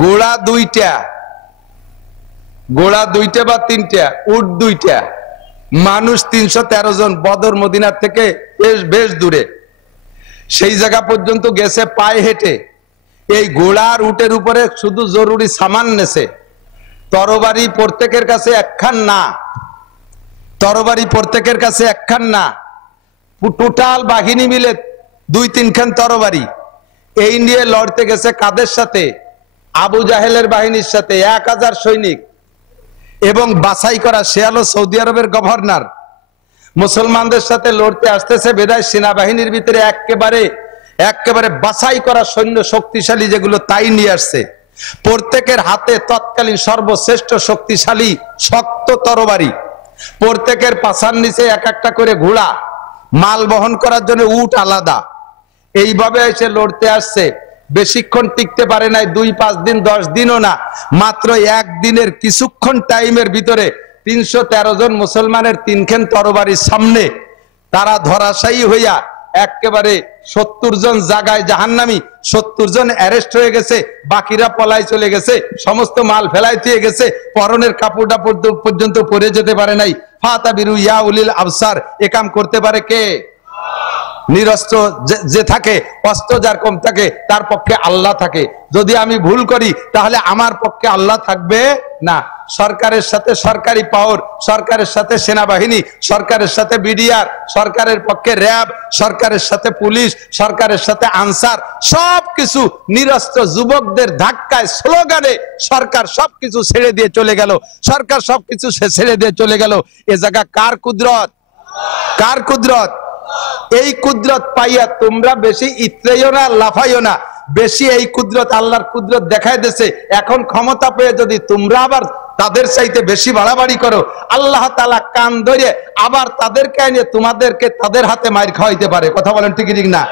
ঘোড়া 2টা, ঘোড়া 2টা বা 3টা, উট 2টা, মানুষ 313 জন। বদর মদিনার থেকে বেশ দূরে, সেই জায়গা পর্যন্ত গেছে পায়ে হেঁটে। এই ঘোড়ার উটের উপরে শুধু জরুরি সামান নেছে। তরবারি প্রত্যেকের কাছে একখান না, তরবারি প্রত্যেকের কাছে একখান না, টোটাল বাহিনী মিলে 2-3 খান তরবারি। এই নিয়ে লড়তে গেছে কাদের সাথে? আবু জাহেলের বাহিনীর সাথে। 1000 সৈনিক এবং বাছাই করা, সে হলো সৌদি আরবের গভর্নর। মুসলমানদের সাথে লড়তে আসতেছে বেদায় সেনাবাহিনীর ভিতরে একেবারে বাছাই করা সৈন্য শক্তিশালী যেগুলো, তাই নিয়ে আসছে। প্রত্যেকের হাতে তৎকালীন সর্বশ্রেষ্ঠ শক্তিশালী শক্ত তরবারি, প্রত্যেকের পাছার নিচে এক একটা করে ঘোড়া, মাল বহন করার জন্য উট আলাদা। এইভাবে এসে লড়তে আসছে। বেশিক্ষণ টিকতে পারে নাই, 2-5 দিন 10 দিনও না, মাত্র একদিনের কিছুক্ষণ টাইমের ভিতরে 313 জন মুসলমানের 3 খান তরবারির সামনে তারা ধরাশায়ী হইয়া একেবারে 70 জন জায়গায় জাহান্নামী, 70 জন অ্যারেস্ট হয়ে গেছে, বাকিরা পলাই চলে গেছে, সমস্ত মাল ফেলাই দিয়ে গেছে, পরনের কাপড়টা পর্যন্ত পরে যেতে পারে নাই। ফাতাবিরু ইয়া উলিল আবসার, এ কাম করতে পারে কে? নিরস্ত্র যে থাকে, অস্ত্র যার কম থাকে, তার পক্ষে আল্লাহ থাকে। যদি আমি ভুল করি তাহলে আমার পক্ষে আল্লাহ থাকবে না। সরকারের সাথে সরকারি পাওয়ার, সরকারের সাথে সেনাবাহিনী, সরকারের সাথে বিডিআর, সরকারের পক্ষে র্যাব, সরকারের সাথে পুলিশ, সরকারের সাথে আনসার, সবকিছু নিরস্ত্র যুবকদের ধাক্কায়, স্লোগানে সরকার সবকিছু ছেড়ে দিয়ে চলে গেল। সরকার সবকিছু ছেড়ে দিয়ে চলে গেল। এ জায়গা কার কুদরত? কার কুদরত? এই কুদরত পাইয়া তোমরা বেশি ইতরাইও না, লাফাইও না। বেশি এই কুদরত, আল্লাহর কুদরত দেখায় দিয়েছে। এখন ক্ষমতা পেয়ে যদি তোমরা আবার তাদের চাইতে বেশি বাড়াবাড়ি করো, আল্লাহ তাআলা কান ধরে আবার তাদেরকে এনে তোমাদেরকে তাদের হাতে মার খাওয়াইতে পারে। কথা বলেন ঠিক ঠিক না?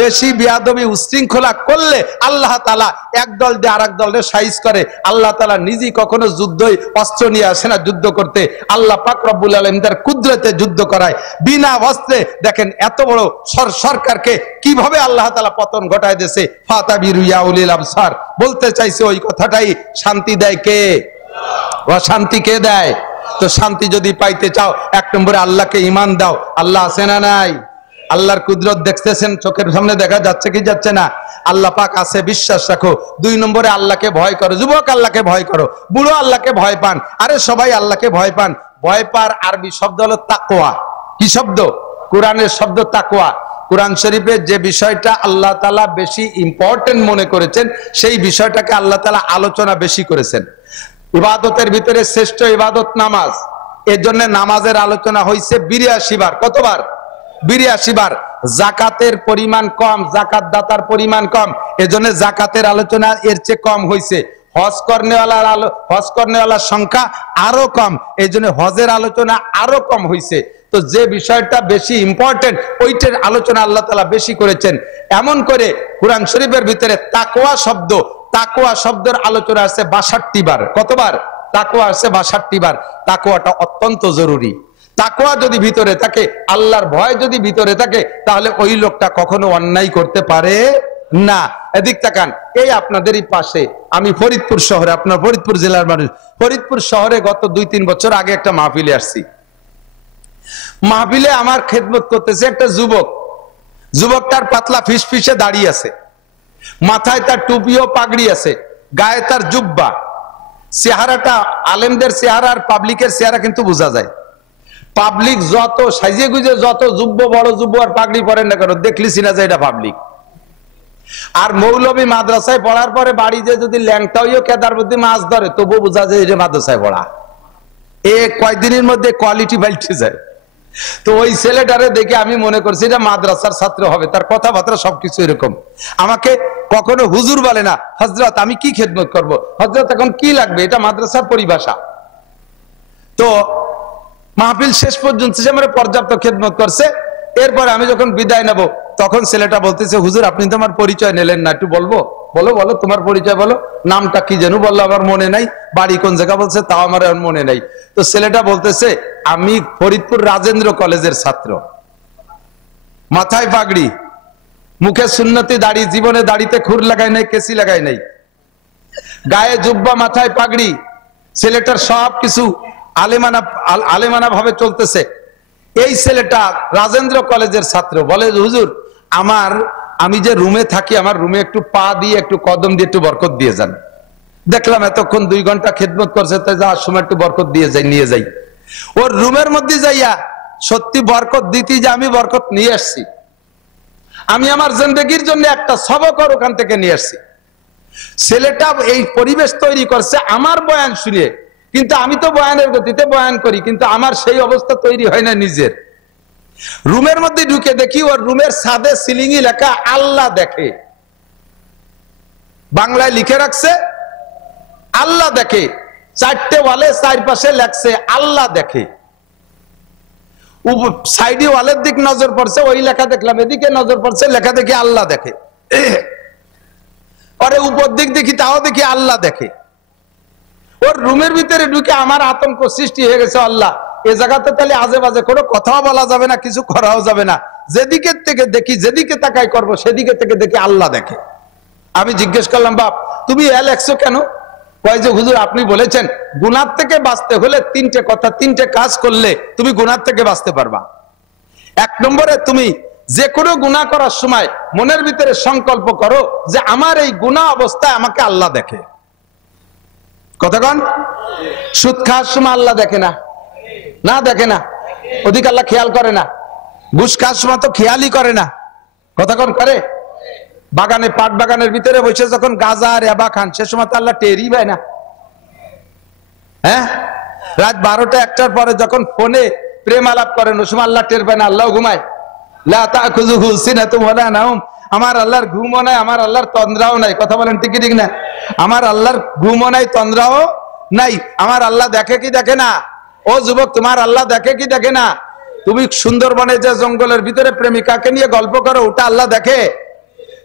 বেশি বিয়াদবি উশৃঙ্খলা করলে আল্লাহ তাআলা এক দল দিয়ে আরেক দলের সাইজ করে। আল্লাহ তাআলা নিজেই কখনো যুদ্ধই অস্ত্র নিয়ে আসে না যুদ্ধ করতে। আল্লাহ পাক রব্বুল আলামিন তার কুদরতে যুদ্ধ করায় বিনা অস্ত্রে। দেখেন এত বড় সরকারকে কিভাবে আল্লাহ তাআলা পতন ঘটায় দিয়েছে। ফাতাবিরু ইয়া উলিল আবসার বলতে চাইছে ওই কথাটাই। শান্তি দেয় কে? অশান্তি কে দেয়? তো শান্তি যদি পাইতে চাও, 1 নম্বরে আল্লাহকে ঈমান দাও। আল্লাহ আছে না নাই? আল্লাহর কুদরত দেখতেছেন, চোখের সামনে দেখা যাচ্ছে কি যাচ্ছে না? আল্লাহ পাক আছে, বিশ্বাস রাখো। 2 নম্বরে আল্লাহকে ভয় করো। যুবক, আল্লাহকে ভয় করো। বুড়ো, আল্লাহকে ভয় পান। আরে সবাই আল্লাহকে ভয় পান। ভয় পার আরবি শব্দ হলো তাকওয়া। কি শব্দ? কোরআনের শব্দ তাকওয়া। কোরআন শরীফে যে বিষয়টা আল্লাহ তাআলা বেশি ইম্পর্টেন্ট মনে করেছেন, সেই বিষয়টাকে আল্লাহ তাআলা আলোচনা বেশি করেছেন। ইবাদতের ভিতরে শ্রেষ্ঠ ইবাদত নামাজ। এর জন্য নামাজের আলোচনা হয়েছে 82 বার। কতবার? 82 বার। জাকাতের পরিমাণ কম, জাকাত দাতার পরিমাণ কম, এজন্য জাকাতের আলোচনা এর চেয়ে কম হয়েছে। হজ কর্নেওয়ালার সংখ্যা আরো কম, এই জন্য হজের আলোচনা আরো কম হয়েছে। তো যে বিষয়টা বেশি ইম্পর্টেন্ট, ওইটার আলোচনা আল্লাহ তাআলা বেশি করেছেন। এমন করে কোরআন শরীফের ভিতরে তাকওয়া শব্দের আলোচনা আছে 62 বার। কতবার? তাকওয়া আছে 62 বার। তাকওয়াটা অত্যন্ত জরুরি। তাকওয়া যদি ভিতরে থাকে, আল্লাহর ভয় যদি ভিতরে থাকে, তাহলে ওই লোকটা কখনো অন্যায় করতে পারে না। এদিক তাকান, এই আপনাদেরই পাশে, আমি ফরিদপুর শহরে, আপনার ফরিদপুর জেলার মানুষ। ফরিদপুর শহরে গত 2-3 বছর আগে একটা মাহফিলে আসছি। মাহফিলে আমার খেদমত করতেছে একটা যুবক। যুবকটার পাতলা ফিসফিসে দাঁড়িয়ে আছে, মাথায় তার টুপি ও পাগড়ি আছে, গায়ে তার জুব্বা। চেহারাটা আলেমদের চেহারা আর পাবলিকের চেহারা কিন্তু বোঝা যায়। পাবলিক যত সাজিয়ে গুজে, যত যুব্ব, বড় যুব্ব আর পাগড়ি পরেন না কেন, দেখলি চিনা যায় এটা পাবলিক। আর মৌলবী মাদ্রাসায় পড়ার পরে বাড়ি যে যদি ল্যাংটা হইও কেদার বুদ্ধি মাছ ধরে, তবু বোঝা যায় এটা মাদ্রাসায় পড়া। কয়েকদিনের মধ্যে কোয়ালিটি পাল্টে যায়। তো ওই ছেলেটারে দেখে আমি মনে করছি এটা মাদ্রাসার ছাত্র হবে, তার কথাবার্তা সবকিছু এরকম। আমাকে কখনো হুজুর বলে না, হযরত আমি কি খেদমত করব, হযরত এখন কি লাগবে, এটা মাদ্রাসার পরিভাষা। তো মাহফিল শেষ পর্যন্ত সে আমার পর্যাপ্ত খেদমত করছে। এরপর আমি যখন বিদায় নেব, তখন ছেলেটা বলতেছে, হুজুর আপনি তো আমার পরিচয় নিলেন না, একটু বলবো? বলো বলো, তোমার পরিচয় বলো, নামটা কি যেন বললো, আমার মনে নাই, বাড়ি কোন জায়গা বলছে, তাও আমার মনে নাই। তো ছেলেটা বলতেছে, আমি ফরিদপুর রাজেন্দ্র কলেজের ছাত্র, মাথায় পাগড়ি, মুখে সুন্নতি দাড়ি, জীবনে দাড়িতে খুর লাগাই নাই, কেসি লাগাই নাই, গায়ে জুব্বা, মাথায় পাগড়ি। ছেলেটার সব কিছু আলেমানা ভাবে চলতেছে। এই ছেলেটা রাজেন্দ্র কলেজের ছাত্র। বলে, হুজুর আমি যে রুমে থাকি, আমার রুমে একটু পা দিয়ে, একটু কদম দিয়ে একটু বরকত দিয়ে যান। দেখলাম এতক্ষণ 2 ঘন্টা খেদমত করছে, তাই যাওয়ার সময় একটু বরকত দিয়ে যাই, নিয়ে যাই। ওর রুমের মধ্যে যাইয়া সত্যি বরকত দিতে, যে আমি বরকত নিয়ে আসছি, আমি আমার জিন্দেগির জন্য একটা সবক ওখান থেকে নিয়ে আসছি। ছেলেটা এই পরিবেশ তৈরি করছে আমার বয়ান শুনে, কিন্তু আমি তো বয়ানের গতিতে বয়ান করি, কিন্তু আমার সেই অবস্থা তৈরি হয় না নিজের। রুমের মধ্যে ঢুকে দেখি ওর রুমের ছাদে সিলিংয়ে লেখা আল্লাহ দেখে, বাংলায় লিখে রাখছে আল্লাহ দেখে। 4টে ওয়ালে 4 পাশে লেখছে আল্লাহ দেখে। সাইডে ওয়ালের দিক নজর পড়ছে, ওই লেখা দেখলাম, এদিকে নজর পড়ছে, লেখা দেখি আল্লাহ দেখে। আরে উপর দিক দেখি, তাও দেখি আল্লাহ দেখে। ওর রুমের ভিতরে ঢুকে আমার আতঙ্ক সৃষ্টি হয়ে গেছে। আল্লাহ, এ জায়গাতে তাহলে আজে বাজে কোনো কথাও বলা যাবে না, কিছু করাও যাবে না। যেদিকে থেকে দেখি, যেদিকে তাকাই করবো, সেদিকে থেকে দেখি আল্লাহ দেখে। আমি জিজ্ঞেস করলাম, বাপ তুমি লেখছো কেন? কয় যে হুজুর আপনি বলেছেন গুনাহ থেকে বাঁচতে হলে 3টে কথা, 3টে কাজ করলে তুমি গুনাহ থেকে বাঁচতে পারবা। 1 নম্বরে তুমি যে কোনো গুনাহ করার সময় মনের ভিতরে সংকল্প করো যে আমার এই গুনাহ অবস্থায় আমাকে আল্লাহ দেখে। কতক্ষণ? সুদ খাওয়ার সময় আল্লাহ দেখে না? না দেখে না, ওদিকে আল্লাহ খেয়াল করে না। ঘুষ খাওয়ার সময় তো খেয়ালই করে না, কতক্ষণ করে? বাগানে, পাট বাগানের ভিতরে বসে যখন গাঁজা আর এবা খান, সে সময় তো আল্লাহ টেরই পায় না। হ্যাঁ, রাত 12টা 1টার পরে যখন ফোনে প্রেম আলাপ করেন, ওই সময় আল্লাহ টের পায় না, আল্লাহ ঘুমায়। লা তাখুযুহু সিনাতুন ওয়ালা নাওম, আমার আল্লাহর ঘুমও নাই, আমার আল্লাহর তন্দ্রাও নাই। কথা বলেন ঠিক ঠিক না? আমার আল্লাহর ঘুমও নাই, তন্দ্রাও নাই। আমার আল্লাহ দেখে কি দেখে না? ও যুবক, তোমার আল্লাহ দেখে কি দেখে না? তুমি সুন্দরবনে যে জঙ্গলের ভিতরে প্রেমিকাকে নিয়ে গল্প করো, ওটা আল্লাহ দেখে?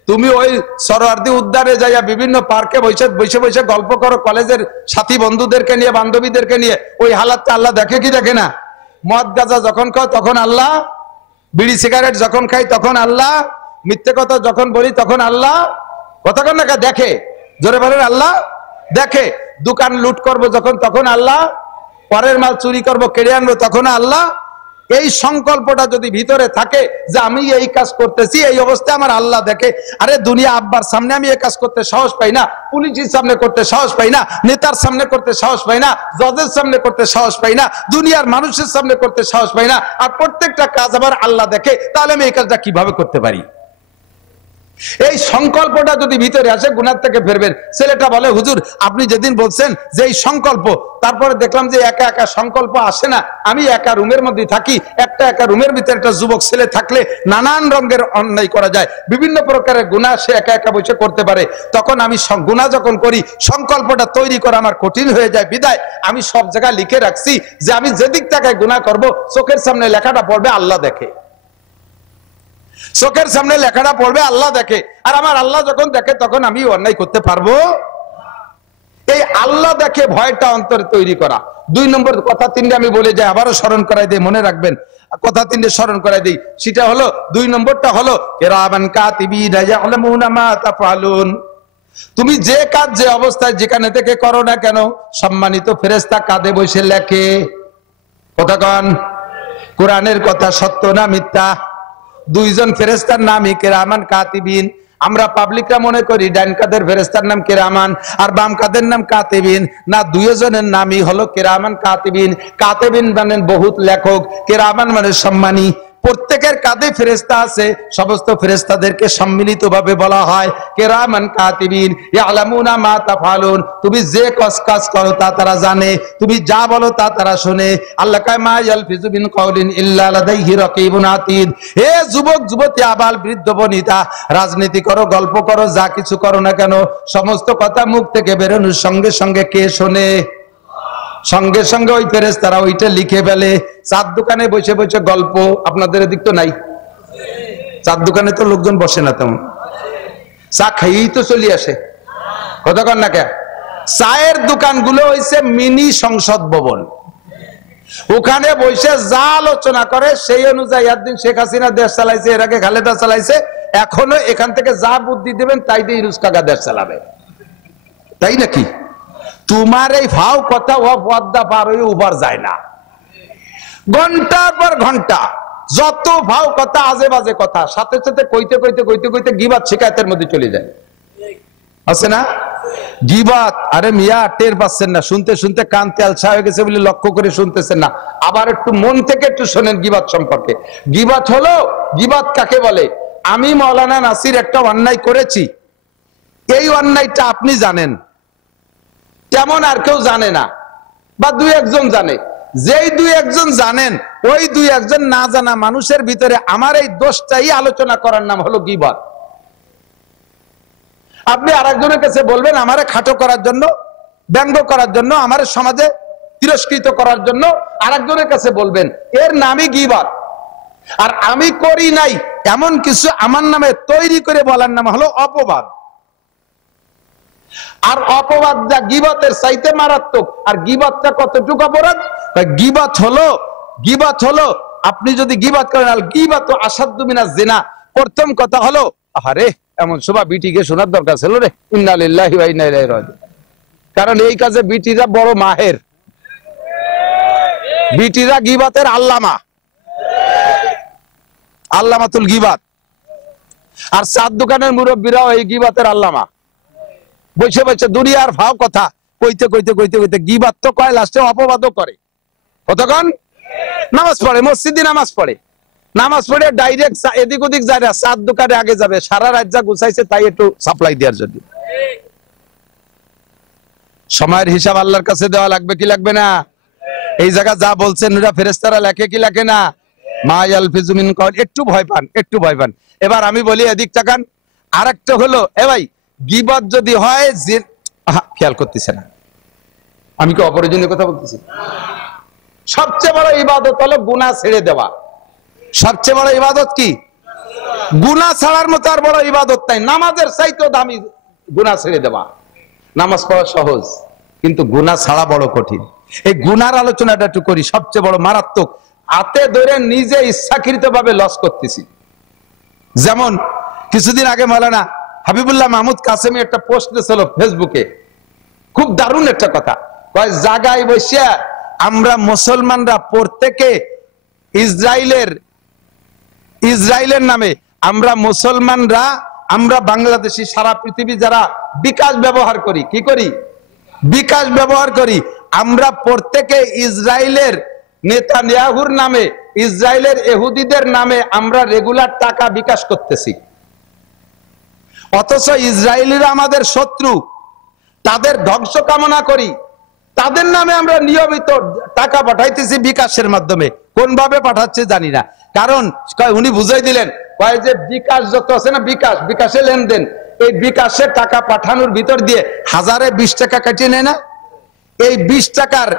তুমি ওই সরোয়ার্দী উদ্যানে যাইয়া বিভিন্ন পার্কে বসে বসে গল্প করো কলেজের সাথী বন্ধুদেরকে নিয়ে, বান্ধবীদেরকে নিয়ে, ওই হালাতটা আল্লাহ দেখে কি দেখে না? মদ গাঁজা যখন খাও তখন আল্লাহ, বিড়ি সিগারেট যখন খাই তখন আল্লাহ, মিথ্যে কথা যখন বলি তখন আল্লাহ। কতক্ষণ না দেখে? জোরে বলেন, আল্লাহ দেখে। দোকান লুট করবো যখন, তখন আল্লাহ। পরের মাল চুরি করবো, কেড়ে আনবো, তখন আল্লাহ। এই সংকল্পটা যদি ভিতরে থাকে যে আমি এই কাজ করতেছি, এই অবস্থায় আমার আল্লাহ দেখে। আরে দুনিয়া আব্বার সামনে আমি এই কাজ করতে সাহস পাই না, পুলিশের সামনে করতে সাহস পাই না, নেতার সামনে করতে সাহস পাই না, জজের সামনে করতে সাহস পাই না, দুনিয়ার মানুষের সামনে করতে সাহস পাই না, আর প্রত্যেকটা কাজ আবার আল্লাহ দেখে, তাহলে আমি এই কাজটা কিভাবে করতে পারি? এই সংকল্পটা যদি ভিতরে আসে, গুনাহ থেকে ফিরবেন। ছেলেটা বলে, হুজুর আপনি যেদিন বলছেন যে এই সংকল্প, তারপরে দেখলাম যে একা একা সংকল্প আসে না, আমি একা রুমের মধ্যে থাকি, একা রুমের ভিতরে একটা যুবক ছেলে থাকলে নানান রঙের অন্যায় করা যায়, বিভিন্ন প্রকারের গুনাহ সে একা একা বসে করতে পারে। তখন আমি গুনাহ যখন করি, সংকল্পটা তৈরি করা আমার কঠিন হয়ে যায়, বিদায় আমি সব জায়গায় লিখে রাখছি যে আমি যেদিক থেকে গুনাহ করব, চোখের সামনে লেখাটা পড়বে, আল্লাহ দেখে। চোখের সামনে লেখাটা পড়বে, আল্লাহ দেখে। আর আমার আল্লাহ যখন দেখে, তখন আমি অন্যায় করতে পারবো। এই আল্লাহ দেখে ভয়টা অন্তরে তৈরি করা। 2 নম্বর কথা 3টে আমি বলে যাই, আবারও স্মরণ করাই দিই, মনে রাখবেন কথা 3টে স্মরণ করাই দিই। সেটা হলো, 2 নম্বরটা হলো কিরামান কাতিবিনা ইয়ালামুনা মা তাফআলুন। তুমি যে কাজ যে অবস্থায় যেখানে থেকে করো না কেন, সম্মানিত ফেরেশতা কাঁধে বসে লেখে। কথা কন, কোরআনের কথা সত্য না মিথ্যা? 2 জন ফেরেশতার নামই কিরামান কাতিবিন। আমরা পাবলিকরা মনে করি ডান কাদের ফেরেশতার নাম কিরামান আর বাম কাদের নাম কাতিবিন। না, 2 জনের নামই হলো কিরামান কাতিবিন। কাতিবিন মানে বহুত লেখক, কিরামান মানে সম্মানী। প্রত্যেকের কাঁধে ফেরেশতা আছে, সমস্ত ফেরেশতাদেরকে সম্মিলিতভাবে বলা হয় কিরামান কাতিবিন ইয়ালামুনা মা তাফআলুন। তুমি যে কাজ করো তা তারা জানে, তুমি যা বলো তা তারা শুনে। আল্লাহ কয় মা ইয়ালফিজু মিন কাউলিন ইল্লা লাদাইহি রাকিবুন আতীদ। হে যুবক যুবতী, আবাল বৃদ্ধ বনিতা, রাজনীতি করো, গল্প করো, যা কিছু করো না কেন, সমস্ত কথা মুখ থেকে বেরোনোর সঙ্গে সঙ্গে কে শোনে? সঙ্গে সঙ্গে ওই ফেরেশতারা ওইটা লিখে ফেলে। চার দোকানে বসে বসে গল্প, আপনাদের এদিক তো নাই, চার দোকানে তো লোকজন বসে না তেমন, চা খাইয়েই তো চলে আসে। কতক্ষণ না কে? চায়ের দোকানগুলো হইছে মিনি সংসদ ভবন, ওখানে বসে যা আলোচনা করে সেই অনুযায়ী। একদিন শেখ হাসিনা দেশ চালাইছে, এর আগে খালেদা চালাইছে, এখনো এখান থেকে যা বুদ্ধি দেবেন তাই দিয়ে ইউনুস কাকা দেশ চালাবে, তাই নাকি? তোমার এই ভাও কথা ও পদ্মা পার হয়ে উবার যায় না, ঘন্টার পর ঘন্টা যত ভাও কথা, আজে বাজে কথা, সাথে সাথে কইতে কইতে কইতে কইতে গিবাত শিকায়তের মধ্যে চলে যায়, আছে না? গিবাত, আরে মিয়া টের পাচ্ছেন না, শুনতে শুনতে কান তেলসা হয়ে গেছে বলে লক্ষ্য করে শুনতেছেন না। আবার একটু মন থেকে একটু শোনেন গিবাত সম্পর্কে। গিবাত হলো, গিবাত কাকে বলে? আমি মাওলানা নাসির একটা অন্যায় করেছি, এই অন্যায়টা আপনি জানেন, তেমন আর কেউ জানে না, বা 2-1 জন জানে। যেই 2-1 জন জানেন, ওই 2-1 জন না জানা মানুষের ভিতরে আমার এই দোষটাই আলোচনা করার নাম হলো গীবত। আপনি আরেকজনের কাছে বলবেন আমারে খাটো করার জন্য, ব্যঙ্গ করার জন্য, আমার সমাজে তিরস্কৃত করার জন্য আরেকজনের কাছে বলবেন, এর নামই গীবত। আর আমি করি নাই এমন কিছু আমার নামে তৈরি করে বলার নাম হলো অপবাদ। আর অপবাদটা গীবতের চাইতে মারাত্মক। আর গীবতটা কতটুকু অপরাধ? গীবত হলো আপনি যদি গীবত করেন, আল গীবতু আসাদ্দু মিনাজ জিনা। প্রথম কথা হলো, আরে এমন শোভা বিটিকে শোনার দরকার ছিল রে, ইন্না লিল্লাহি ওয়া ইন্না ইলাইহি রাজিউন। কারণ এই কাজে বিটিরা বড় মাহের, বিটিরা গীবতের আল্লামাতুল গীবত। আর চার দোকানের মুরব্বীরাও এই গীবতের আল্লামা। বসে বসে দুনিয়ার ভাও কথা কইতে কইতে কইতে কইতে গীবত তো কয়, লাস্টে অপবাদও করে। কতক্ষণ? নামাজ পড়ে, মসজিদে নামাজ পড়ে ডাইরেক্ট এদিক ওদিক যায় না, চার দোকানে আগে যাবে, সারা রাত যা গুছাইছে তাই একটু সাপ্লাই দেওয়ার জন্য। সময়ের হিসাব আল্লাহর কাছে দেওয়া লাগবে কি লাগবে না? এই জায়গা যা বলছেন ওরা ফেরেশতারা লেখে কি লেখে না? মা ইয়ালফিজু মিন কাউল। একটু ভয় পান। এবার আমি বলি, এদিক তাকান। আরেকটা হলো, এ ভাই গীবত যদি হয়, খেয়াল করতেছে না, আমি কি অপরিজনীয় কথা বলতেছি? সবচেয়ে বড় ইবাদত হলো গুনাহ ছেড়ে দেওয়া। সবচেয়ে বড় ইবাদত কি? গুনাহ ছাড়ার মতো আর বড় ইবাদত নাই। নামাজের চাইতেও দামি গুনাহ ছেড়ে দেওয়া। নামাজ পড়া সহজ, কিন্তু গুনাহ ছাড়া বড় কঠিন। এই গুনার আলোচনাটা একটু করি। সবচেয়ে বড় মারাত্মক, হাতে ধরে নিজে ইচ্ছাকৃত ভাবে লস করতেছি। যেমন কিছুদিন আগে মাওলানা হাবিবুল্লাহ মাহমুদ কাসেমি একটা পোস্ট দিয়েছিল ফেসবুকে, খুব দারুণ একটা কথা। কয় জায়গায় বসে আমরা মুসলমানরা প্রত্যেকে ইসরায়েলের নামে আমরা মুসলমানরা, আমরা বাংলাদেশি, সারা পৃথিবী যারা বিকাশ ব্যবহার করি, কি করি? বিকাশ ব্যবহার করি। আমরা প্রত্যেকে ইসরায়েলের নেতানিয়াহুর নামে, ইসরায়েলের ইহুদিদের নামে আমরা রেগুলার টাকা বিকাশ করতেছি, অথচ ইসরায়েলিরা আমাদের শত্রু, তাদের ধ্বংস কামনা করি, তাদের নামে আমরা নিয়মিত টাকা পাঠাইতেছি বিকাশের মাধ্যমে। কোন ভাবে পাঠাচ্ছে জানি না, কারণ উনি বুঝাই দিলেন, কয় যে বিকাশ যত আছে না, বিকাশে লেনদেন, এই বিকাশে টাকা পাঠানোর ভিতর দিয়ে 1020 টাকা কাটিয়ে নেয় না, এই 20 টাকার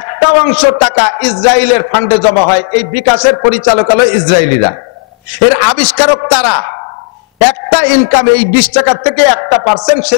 একটা অংশ টাকা ইসরায়েলের ফান্ডে জমা হয়। এই বিকাশের পরিচালক হলো ইসরায়েলিরা, এর আবিষ্কারক তারা। একটা ইনকাম এই 20 টাকার থেকে 1% সে